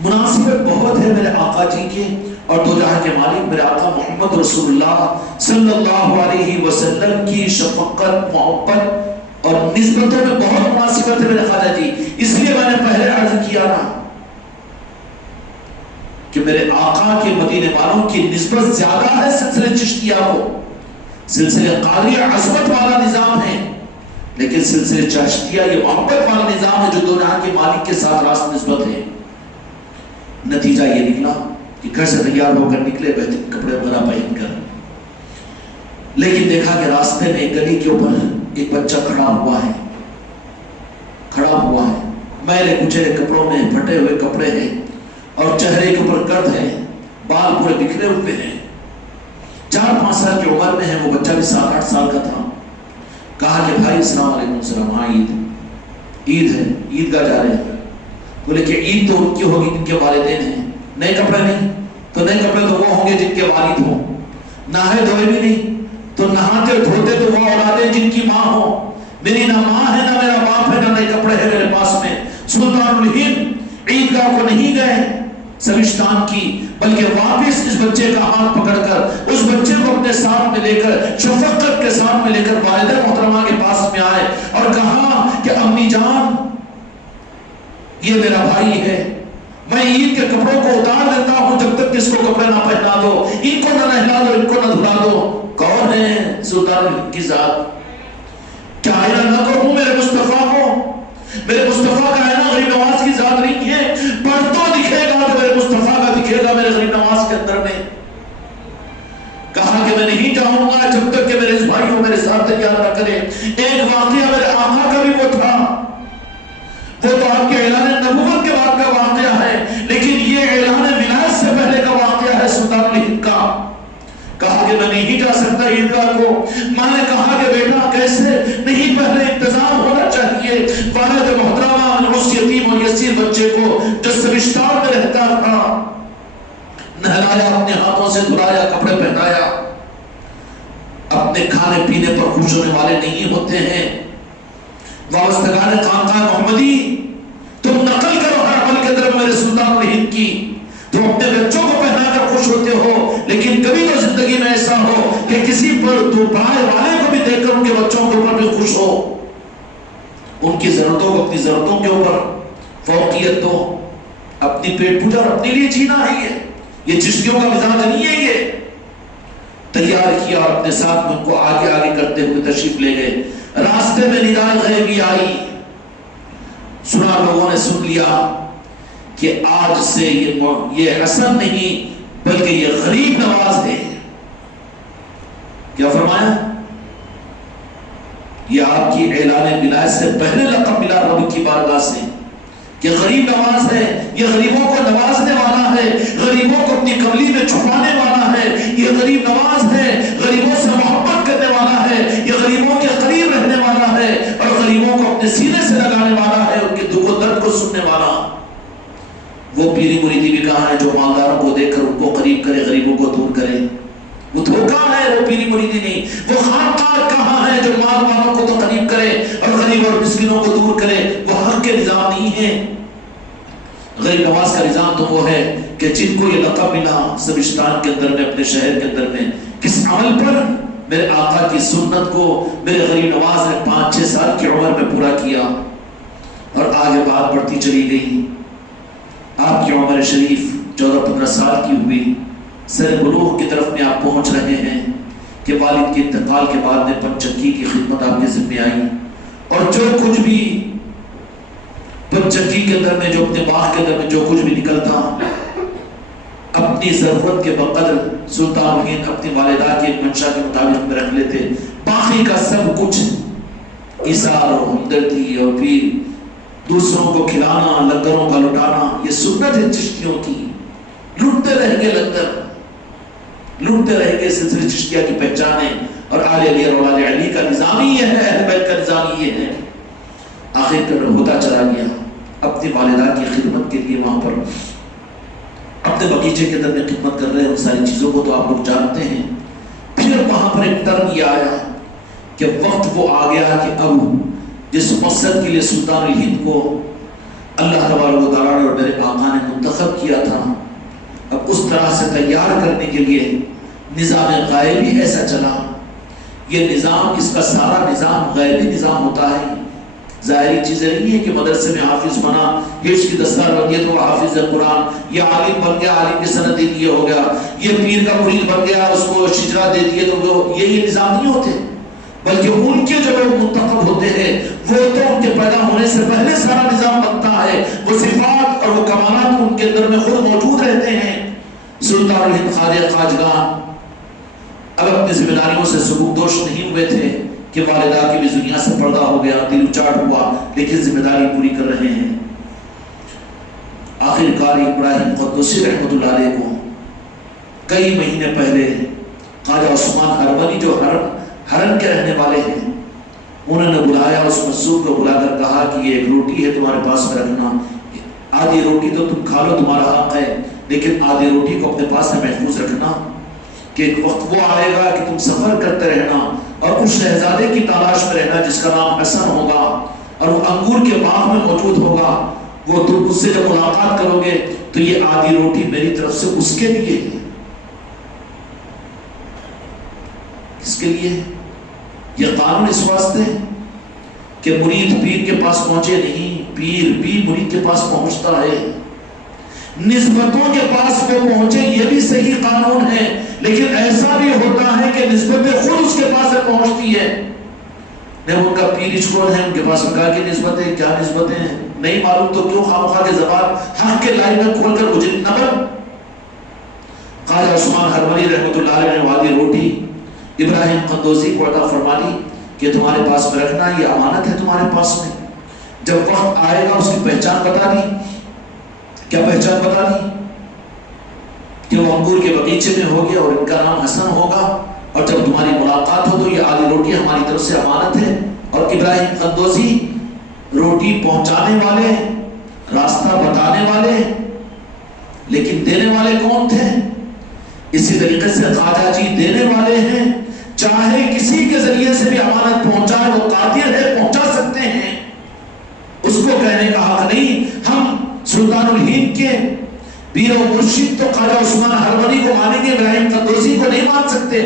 مناسبت بہت ہے میرے آقا جی کے اور دو جہاں کے مالک میرے آقا محمد رسول اللہ صلی اللہ علیہ وسلم کی شفقت، محبت اور نسبتوں میں بہت مناسبت ہے میرے خواجہ جی. اس لیے میں نے پہلے عرض کیا نا کہ میرے آقا کے مدینے والوں کی نسبت زیادہ ہے سلسلے چشتیہ کو. سلسلے قادریہ عظمت والا نظام ہے، لیکن سلسلے چشتیہ یہ محبت والا نظام ہے جو دو جہاں کے مالک کے ساتھ راست نسبت ہے. نتیجہ یہ نکلا کہ گھر سے تیار ہو کر نکلے بہترین کپڑے وغیرہ پہن کر، لیکن دیکھا کہ راستے میں گلی کے اوپر ایک بچہ کھڑا ہوا ہے. میلے کچھے کپڑوں میں پھٹے ہوئے کپڑے ہیں اور چہرے کے اوپر گرد ہے، بال پورے بکھرے ہوئے ہیں. 4-5 سال کی عمر میں ہے وہ بچہ، بھی 7-8 سال کا تھا. کہا کہ بھائی السلام علیکم. السلام. ہاں عید ہے، عید گاہ جا رہے ہیں. بولے کہ عید تو ان کی ہوگی جن کے والدین ہیں، نئے کپڑے نہیں تو نئے کپڑے تو وہ ہوں گے جن کے والد ہوں، نہائے دھوئے بھی نہیں تو نہاتے دھوتے تو وہ اولادیں جن کی ماں ہوں. میری نہ ماں ہے نہ میرا باپ ہے، نہ نئے کپڑے ہیں میرے پاس میں. سلطان الہند عیدگاہ کو نہیں گئے سوشتان کی، بلکہ واپس اس بچے کا ہاتھ پکڑ کر اس بچے کو اپنے ساتھ میں لے کر شفقت کے ساتھ میں لے کر والدہ محترمہ کے پاس میں آئے اور کہا کہ امی جان یہ میرا بھائی ہے، میں عید کے کپڑوں کو اتار دیتا ہوں جب تک اس کو کپڑے نہ پہنا دو، ان کو نہ نہلا دو، ان کو نہ دھلا دو. کون ہے؟ سلطان الہند کی ذات. کیا آئینہ نہ کروں میرے مصطفیٰ کو؟ میرے مصطفیٰ کا آئینہ غریب نواز کی ذات نہیں ہے. پر تو دکھے گا تو میرے مصطفیٰ کا دکھے گا میرے غریب نواز کے اندر میں. کہا کہ میں نہیں چاہوں گا جب تک کہ میرے اس بھائی کو میرے ساتھ تیار نہ کرے. ایک واقعہ میرے آقا کا بھی وہ تھا، وہ تو آپ کے اعلان نبوت کے بعد کا واقعہ ہے، لیکن یہ اعلان ولایت سے پہلے کا واقعہ ہے سلطان الہند کا. کہا کہ میں نہیں جا سکتا عیدگاہ کو. ماں نے کہا کہ بیٹا کیسے نہیں، پہلے انتظام ہونا چاہیے. والد محترمہ اس یتیم اور یسیر بچے کو جو سوشتان میں رہتا تھا نہلایا، اپنے ہاتھوں سے دھلایا، کپڑے پہنایا. اپنے کھانے پینے پر خوش ہونے والے نہیں ہوتے ہیں وابستگان خانقاہ محمدی. تم نقل کرو ہر عمل کے اندر میرے سلطان الہند کی. تم اپنے بچوں کو پہنا کر خوش ہوتے ہو، لیکن کبھی تو زندگی میں ایسا ہو کہ کسی پر دو پائے والے کو بھی دیکھ کر ان کے بچوں کے اوپر بھی خوش ہو. ان کی ضرورتوں کو اپنی ضرورتوں کے اوپر فوقیت دو. اپنی پیٹ پوجا اور اپنے لیے جینا ہے. یہ چشتیوں کا مزاج نہیں ہے. یہ تیار کیا اور اپنے ساتھ میں ان کو آگے آگے کرتے ہوئے تشریف لے گئے. راستے میں ندائے غیبی آئی. سنا، لوگوں نے سن لیا کہ آج سے یہ حسن نہیں بلکہ یہ غریب نواز ہے. کیا فرمایا؟ یہ آپ کی اعلان ولایت سے پہلے لقب ملا رب کی بارگاہ سے کہ غریب نواز ہے. یہ غریبوں کو نوازنے والا ہے، غریبوں کو اپنی کملی میں چھپانے والا ہے. یہ غریب نواز ہے، غریبوں سے محبت کرنے والا ہے، یہ غریبوں کے قریب رہنے والا ہے اور غریبوں کو اپنے سینے سے لگانے والا ہے، ان کے دکھ و درد کو سننے والا. وہ پیری مریدی بھی کہاں ہے جو مالداروں کو دیکھ کر ان کو قریب کرے، غریبوں کو دور کرے. وہ دھوکہ ہے، وہ پیری مریدی نہیں. وہ خانقاہ کہاں ہے جو مال والوں کو تو قریب کرے اور غریب اور مسکینوں کو دور کرے. وہ حق کے نظام نہیں ہے. غریب نواز کا نظام تو وہ ہے کہ جن کو یہ لقب ملا سبشتان کے اندر میں، اپنے شہر کے اندر میں، کس عمل پر؟ میرے آقا کی سنت کو میرے غریب نواز نے 5-6 سال کی عمر میں پورا کیا اور آگے بات بڑھتی چلی گئی. آپ کی عمر شریف 14-15 سال کی ہوئی. سر بلوغ کی طرف میں آپ پہنچ رہے ہیں کہ والد کے انتقال کے بعد میں پنچکی کی خدمت آپ کے ذمہ آئی اور جو کچھ بھی پنچکی کے اندر میں، جو اپنے باغ کے اندر میں جو کچھ بھی نکلتا اپنی ضرورت کے بقدر سلطان ہند اپنی والدہ کے منشا کے مطابق میں رکھ لیتے. باقی کا سب کچھ ایثار اور ہمدردی اور پھر دوسروں کو کھلانا، لنگروں کا لٹانا، یہ سنت ہے چشتیوں کی. لٹتے رہیں گے لنگر، لٹتے رہیں گے. سلسلے چشتیہ کی پہچانیں اور آل علی اور آل علی کا نظام ہی یہ ہے، اہل بیت کا نظام یہ ہے. آخر کر ہوتا چلا گیا. اپنی والدہ کی خدمت کے لیے وہاں پر اپنے بغیچے کے اندر میں خدمت کر رہے ہیں، ان ساری چیزوں کو تو آپ لوگ جانتے ہیں۔ پھر وہاں پر ایک ٹرم یہ آیا کہ وقت وہ آ گیا کہ اب جس مقصد کے لیے سلطان الہند کو اللہ تبارک و تعالیٰ اور میرے آقا نے منتخب کیا تھا، اب اس طرح سے تیار کرنے کے لیے نظام غائبی ایسا چلا۔ یہ نظام، اس کا سارا نظام غیبی نظام ہوتا ہے، ظاہری چیزیں نہیں ہے کہ مدرسے میں حافظ بنا، یہ اس کی دستار بن گیا تو حافظ قرآن، یہ عالم بن گیا، عالم کی سند دے دی ہو گیا، یہ پیر کا مرید بن گیا، اس کو شجرا دے دیے تو وہ یہ نظام نہیں ہوتے، بلکہ ان کے جو لوگ منتخب ہوتے ہیں وہ تو ان کے پیدا ہونے سے پہلے سارا نظام بنتا ہے، وہ صفات اور وہ کمالات ان کے اندر میں خود موجود رہتے ہیں۔ سلطان الہند خواجہ خواجگان اب اپنی ذمہ داریوں سے سبکدوش نہیں ہوئے تھے کہ والدہ کی بھی دنیا سے پردہ ہو گیا، دل اچاٹ ہوا، لیکن ذمہ داری پوری کر رہے ہیں۔ آخر کار ابراہیم قدوسی رحمۃ اللہ علیہ کو کئی مہینے پہلے خواجہ عثمان ہرمنی جو ہرن کے رہنے والے ہیں، انہوں نے بلایا، اس مظلوم کو بلا کر کہا کہ یہ ایک روٹی ہے تمہارے پاس میں رکھنا، آدھی روٹی تو تم کھا لو، تمہارا حق ہے، لیکن آدھی روٹی کو اپنے پاس میں محفوظ رکھنا کہ ایک وقت وہ آئے گا کہ تم سفر کرتے رہنا اور اس شہزادے کی تلاش میں رہنا جس کا نام حسن ہوگا اور وہ انگور کے باغ میں موجود ہوگا، وہ تم اس سے جب ملاقات کرو گے تو یہ آدھی روٹی میری طرف سے اس کے لیے ہے۔ کس کے لیے؟ یہ قانون اس واسطے کہ مرید پیر کے پاس پہنچے نہیں، پیر بھی مرید کے پاس پہنچتا ہے، نسبتوں کے پاس وہ پہنچے، یہ بھی صحیح قانون ہے، لیکن ایسا بھی ہوتا ہے کہ نسبتیں خود اس کے پاس پہنچتی ہے۔ نہیں ان کا پیر اچکون ہے، ان کے پاس کہا کہ نسبتیں کیا نسبتیں ہیں، نہیں معلوم تو کیوں خامخواہ کے زبان حق کے لائن میں کھول کر مجھے نہ بن۔ خواجہ عثمان ہرمنی رحمۃ اللہ علیہ نے والی روٹی ابراہیم قندوزی کو عطا فرما دی کہ تمہارے پاس میں رکھنا، یہ امانت ہے تمہارے پاس میں، جب وقت آئے گا اس کی پہچان بتا دی۔ کیا پہچان بتا دی؟ کہ وہ انگور کے بغیچے میں ہوگی اور ان کا نام حسن ہوگا، اور جب تمہاری ملاقات ہو تو یہ آدھی روٹی ہماری طرف سے امانت ہے۔ اور ابراہیم قندوزی روٹی پہنچانے والے، راستہ بتانے والے، لیکن دینے والے کون تھے؟ اسی طریقے سے خواجہ جی دینے والے ہیں، چاہے کسی کے ذریعے سے بھی امانت پہنچائے وہ قادر ہے، پہنچا سکتے ہیں، اس کو کہنے کا حق نہیں۔ ہم سلطان الہند کے پیر و مرشد تو خواجہ عثمان ہرمنی کو مانیں گے، ابراہیم قندوزی کو نہیں مان سکتے،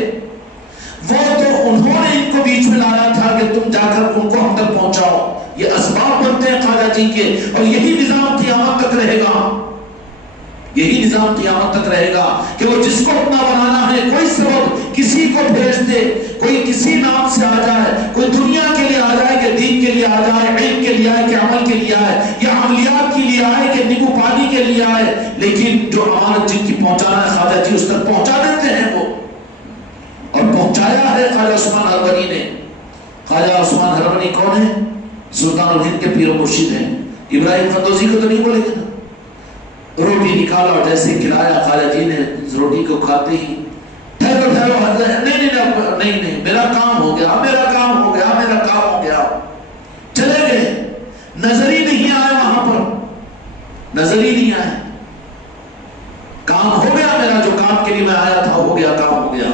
وہ تو انہوں نے ان کو بیچ میں لایا تھا کہ تم جا کر ان کو ہم تک پہنچاؤ، یہ اسباب بنتے ہیں خواجہ جی کے، اور یہی نظام قیامت تک رہے گا، یہی نظام قیامت تک رہے گا کہ وہ جس کو اپنا بنانا ہے، کوئی سبب کسی کو بھیج دے، کوئی کسی نام سے آ جائے، کوئی دنیا کے لیے آ جائے کہ دین کے لیے آ جائے، علم کے لیے آئے کہ عمل کے لیے آئے، یا عملیات کے لیے آئے کہ نیبو پانی کے لیے آئے، لیکن جو امانت جن کی پہنچانا ہے خواجہ جی اس تک پہنچا دیتے ہیں وہ، اور پہنچایا ہے خواجہ عثمان ہرمنی نے۔ خواجہ عثمان ہرمنی کون ہے؟ سلطان الہند کے پیر و مرشد ہیں۔ ابراہیم قندوزی کو تو نہیں بولے گے نا۔ روٹی نکالا اور جیسے کھلایا، خواجہ جی نے روٹی کو کھاتے ہی ٹھہرو نہیں میرا کام ہو گیا، میرا کام ہو گیا، میرا کام ہو گیا، چلے گئے، نظر ہی نہیں آئے وہاں پر، نظر ہی نہیں آئے، کام ہو گیا میرا، جو کام کے لیے میں آیا تھا ہو گیا، کام ہو گیا،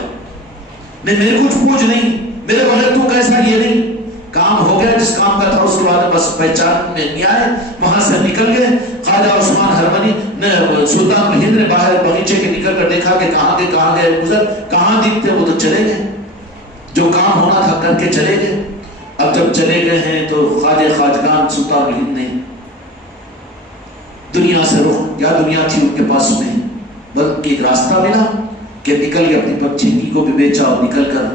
نہیں میرے کچھ پوچھ نہیں، میرے بغیر تو کیسا، یہ نہیں، کام ہو گیا جس کام کا تھا، اس کے بعد بس پہچان میں نہیں آئے، وہاں سے نکل گئے۔ خواجہ عثمان ہرمنی نے سلطان الہند نے باہر بغیچے کے نکل کر دیکھا کہ کہاں گئے گزر، کہاں دکھتے، وہ تو چلے گئے، جو کام ہونا تھا کر کے چلے گئے۔ اب جب چلے گئے ہیں تو خواجہ خواجگان سلطان الہند نے دنیا سے رخ، کیا دنیا تھی ان کے پاس میں، بلکہ ایک راستہ ملا کہ نکل کے اپنی بچی کو بھی بیچا اور نکل کر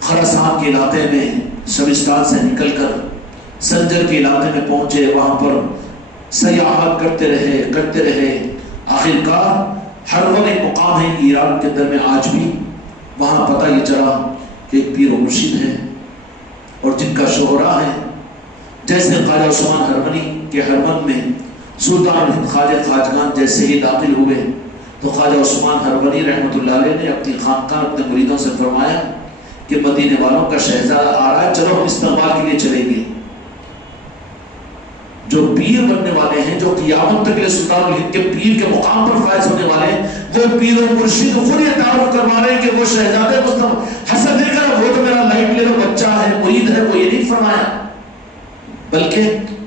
خراسان کے علاقے میں، شبستان سے نکل کر سنجر کے علاقے میں پہنچے، وہاں پر سیاحت کرتے رہے، آخر کار ہرون ایک مقام ہے ایران کے اندر میں آج بھی، وہاں پتہ یہ چلا کہ ایک پیر و مرشد ہے اور جن کا شہرا ہے، جیسے خواجہ عثمان ہرمنی کے ہرمن میں سلطان الہند خواجہ خواجگان جیسے ہی داخل ہوئے تو خواجہ عثمان ہرمنی رحمۃ اللہ علیہ نے اپنی خانقاہ اپنے مریدوں سے فرمایا کہ مدینے والوں کا شہزادہ آ رہا ہے، چلو ہم استقبال کے لیے چلیں گے۔ جو پیر بننے والے ہیں، جو قیامت تک سلطان الہند کے پیر کے مقام پر فائز ہونے والے ہیں، وہ پیر و مرشد خود یہ تعارف کروا رہے ہیں کہ وہ شہزادے مصطفیٰ حسن نہیں کر وہ تو میرا لائٹ لے لو بچہ ہے، مرید ہے، وہ یہ نہیں فرمایا، بلکہ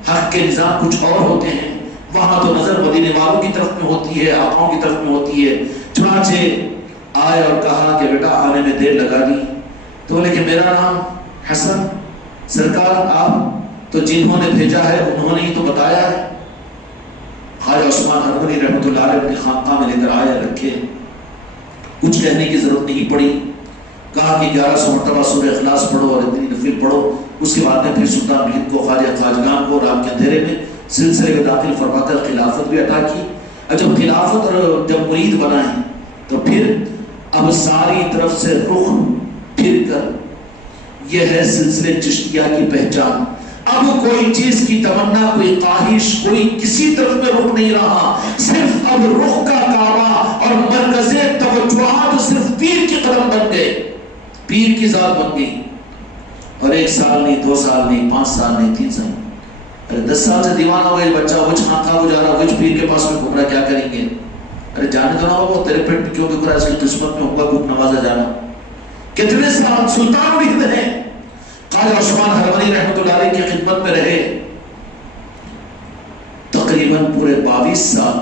حق کے نظام کچھ اور ہوتے ہیں۔ وہاں تو نظر مدینے والوں کی طرف میں ہوتی ہے، آقاؤں کی طرف میں ہوتی ہے۔ چنانچہ آئے اور کہا کہ بیٹا آنے میں دیر لگا دی، تو بولے کہ میرا نام حسن، سرکار آپ تو جنہوں نے بھیجا ہے انہوں نے ہی تو بتایا ہے۔ خواجہ عثمان ہرمنی رحمۃ اللہ علیہ اپنی خانقاہ میں لے کر آئے، رکھے، کچھ کہنے کی ضرورت نہیں پڑی، کہا کہ 1100 مرتبہ سورہ اخلاص پڑھو اور اتنی نفل پڑھو۔ اس کے بعد میں پھر سلطان ہند کو، خواجہ خواجگان کو رات کے اندھیرے میں سلسلے میں داخل فرما کر خلافت بھی عطا کی۔ اور جب خلافت اور جب مرید بنا ہے تو پھر اب ساری طرف سے رخ پھر کر، یہ ہے سلسلے چشتیہ کی پہچان۔ اب کوئی چیز کی تمنا، کوئی خواہش، کوئی کسی طرف میں رخ نہیں رہا، صرف اب رخ کا کعبہ اور مرکز توجہات صرف پیر کی قدم بن گئے، پیر کی ذات بن گئی۔ اور 1 سال نہیں، 2 سال نہیں، 5 سال نہیں، 3 سال، ارے 10 سال سے دیوانہ ہو گئے بچہ، وہ خانقاہ کو جا رہا، وہ پیر کے پاس میں گھوم رہا، کیا کریں گے؟ ارے جانے تو نہ ہو، وہ تیرے پیٹ میں کیوں دکھ رہا ہے، اس کی قسمت میں ہوگا خوب نوازا جانا۔ کتنے سال سلطان بھی ہیں، خواجہ عثمان ہرمنی رحمۃ اللہ علیہ کی خدمت میں رہے تقریباً پورے 22 سال۔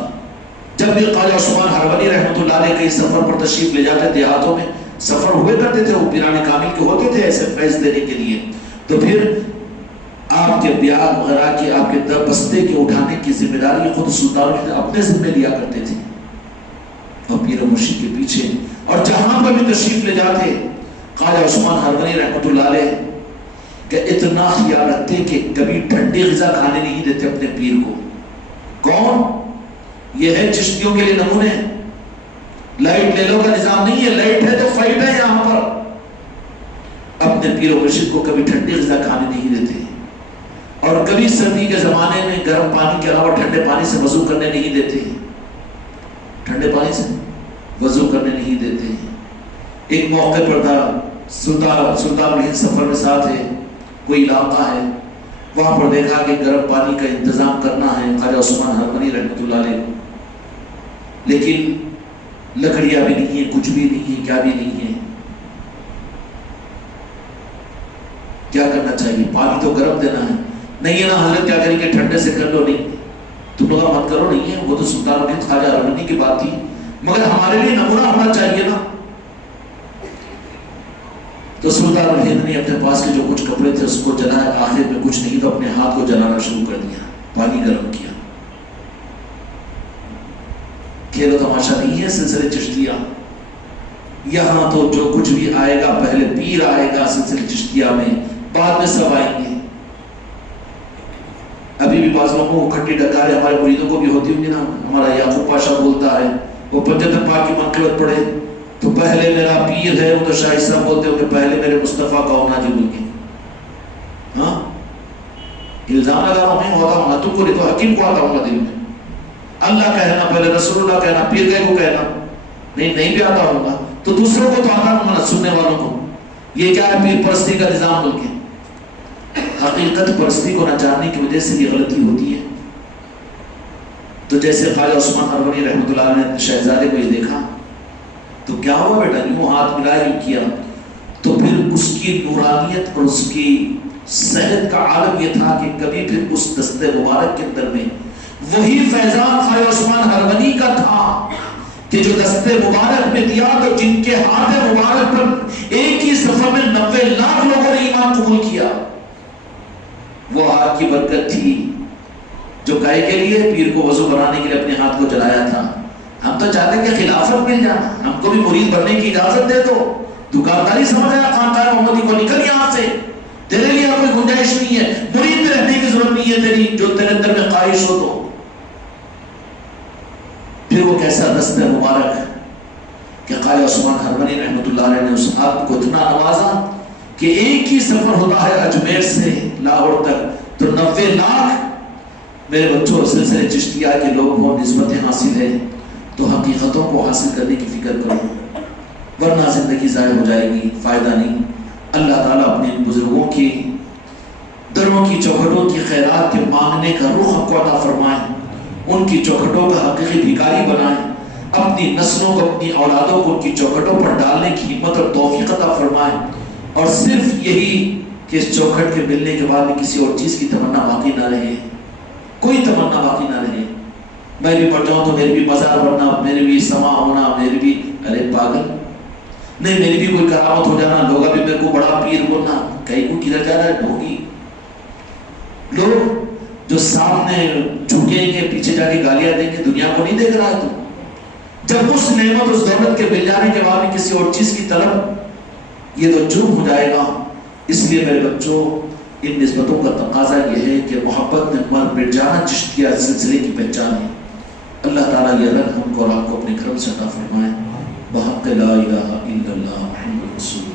جب بھی خواجہ عثمان ہرمنی رحمۃ اللہ علیہ کئی سفر پر تشریف لے جاتے، دیہاتوں میں سفر ہوئے کرتے تھے، وہ پیران کامل کے ہوتے تھے ایسے فیض دینے کے لیے، تو پھر آپ کے بیان وغیرہ کی، آپ کے بستے کے اٹھانے کی ذمہ داری خود سلطان اپنے ذمہ لیا کرتے تھے اور پیر و مرشد کے پیچھے۔ اور جہاں پر بھی تشریف لے جاتے خواجہ عثمان ہرمنی رحمۃ اللہ علیہ کہ اتنا خیال رکھتے کہ کبھی ٹھنڈی غذا کھانے نہیں دیتے اپنے پیر کو۔ کون؟ یہ ہے چشتیوں کے لیے نمونے۔ لائٹ لے لو کا نظام نہیں ہے، لائٹ ہے تو فائٹ ہے یہاں پر۔ اپنے پیر و مرشد کو کبھی ٹھنڈی غذا کھانے نہیں دیتے، اور کبھی سردی کے زمانے میں گرم پانی کے علاوہ ٹھنڈے پانی سے وضو کرنے نہیں دیتے، ٹھنڈے پانی سے وضو کرنے نہیں دیتے۔ ایک موقع پر تھا، سلطان الہند سفر میں ساتھ ہے، کوئی علاقہ ہے، وہاں پر دیکھا کہ گرم پانی کا انتظام کرنا ہے خواجہ عثمان ہرمنی رحمۃ اللہ علیہ کو، لیکن لکڑیاں بھی نہیں ہیں، کچھ بھی نہیں ہے، کیا بھی نہیں ہے۔ کیا کرنا چاہیے؟ پانی تو گرم دینا ہے، نہیں ہے نا حضرت کیا کریں گے، ٹھنڈے سے کر لو، نہیں تم لوگ مت کرو، نہیں ہے، وہ تو سلطان الہند خواجہ ہرمنی کی بات تھی، مگر ہمارے لیے نمونہ ہونا چاہیے نا۔ تو سلطان الہند نے اپنے پاس کے جو کچھ کپڑے تھے اس کو جلایا، آخر میں کچھ نہیں تو اپنے ہاتھ کو جلانا شروع کر دیا، پانی گرم کیا۔ کھیل و تماشا نہیں ہے سلسلے چشتیہ، یہاں تو جو کچھ بھی آئے گا پہلے پیر آئے گا سلسلے چشتیہ میں، بعد میں سب آئیں گے۔ ابھی بھی بعض لوگوں کو کھٹی ڈکاریں ہمارے مریدوں کو بھی ہوتی ہوں گی نا، ہمارا یعقوب پاشا بولتا ہے، وہ 75 پاک کی منقبت پڑھے تو پہلے میرا پیر ہے، وہ تو شاہد صاحب بولتے ہو کہ پہلے میرے مصطفیٰ کا ہونا جی مل کے، ہاں الزام لگا رہا ہوں، ہوتا ہوں تم کو نہیں تو حکیم کو آتا ہوں دل میں، اللہ کہنا پہلے رسول اللہ کہنا، پیر گئے کو کہنا، نہیں بھی آتا ہوگا تو دوسروں کو تو آتا ہوں سننے والوں کو۔ یہ کیا ہے؟ پیر پرستی کا نظام بول کے، حقیقت پرستی کو نہ جاننے کی وجہ سے یہ غلطی ہوتی ہے۔ تو جیسے خواجہ عثمان ہرمنی رحمۃ اللہ علیہ نے شہزادے کو یہ دیکھا تو کیا ہوا بیٹا، یوں ہاتھ ملایا، یوں کیا، تو پھر اس کی نورانیت اور اس کی صحت کا عالم یہ تھا کہ کبھی پھر اس دستے مبارک کے اندر میں وہی فیضان خواجہ عثمان ہرمنی کا تھا کہ جو دستے مبارک میں دیا تو جن کے ہاتھ مبارک پر ایک ہی سفر میں 90 لاکھ لوگوں نے ایمان قبول کیا، وہ ہاتھ کی برکت تھی جو کائے کے لیے پیر کو وضو بنانے کے لیے اپنے ہاتھ کو جلایا تھا۔ ہم تو چاہتے ہیں کہ خلافت مل جانا، ہم کو بھی مرید بننے کی اجازت دے دو، دکانداری سمجھ آیا خانقاہ محمدی کو، نکل یہاں سے، تیرے لیے کوئی گنجائش نہیں ہے، مرید میں رہنے کی ضرورت نہیں ہے تیری، جو تیرے اندر میں خواہش ہو تو۔ پھر وہ کیسا دست مبارک کہ خواجہ عثمان ہرمنی رحمۃ اللہ علیہ نے اس آپ کو اتنا نوازا کہ ایک ہی سفر ہوتا ہے اجمیر سے لاہور تک تو 90 لاکھ میرے بچوں سلسلے چشتیہ کے لوگ ہوں، نسبتیں حاصل ہے تو حقیقتوں کو حاصل کرنے کی فکر کرو، ورنہ زندگی ضائع ہو جائے گی، فائدہ نہیں۔ اللہ تعالیٰ اپنے بزرگوں کی دروں کی چوکھٹوں کی خیرات کے مانگنے کا رخ ہم کو عطا فرمائیں، ان کی چوکھٹوں کا حقیقی بھکاری بنائیں، اپنی نسلوں کو، اپنی اولادوں کو ان کی چوکھٹوں پر ڈالنے کی ہمت اور توفیق عطا فرمائیں، اور صرف یہی کہ اس چوکھٹ کے ملنے کے بعد کسی اور چیز کی تمنا باقی نہ رہے، کوئی تمنا باقی نہ رہے، میں بھی پڑھ جاؤں تو میری بھی مزار بننا، میری بھی سما ہونا، میری بھی ارے پاگل نہیں، میری بھی کوئی کرامت ہو جانا، لوگ ابھی میرے کو بڑا پیر بولنا، کہیں کو کدھر جا رہا ہے ڈھوگی، لوگ جو سامنے جھکیں گے پیچھے جا کے گالیاں دیں گے، دنیا کو نہیں دیکھ رہا ہے تو جب اس نعمت اس دولت کے مل جانے کے بعد بھی کسی اور چیز کی طلب، یہ تو جرم ہو جائے گا۔ اس لیے میرے بچوں، ان نسبتوں کا تقاضا یہ ہے کہ محبت میں مر مٹ جانا چشتیہ سلسلے کی پہچان ہے۔ اللہ تعالیٰ یہ رنگ ہم کو اور آپ کو اپنے کرم سے عطا فرمائے، بحق لا الہ الا اللہ محمد رسول اللہ۔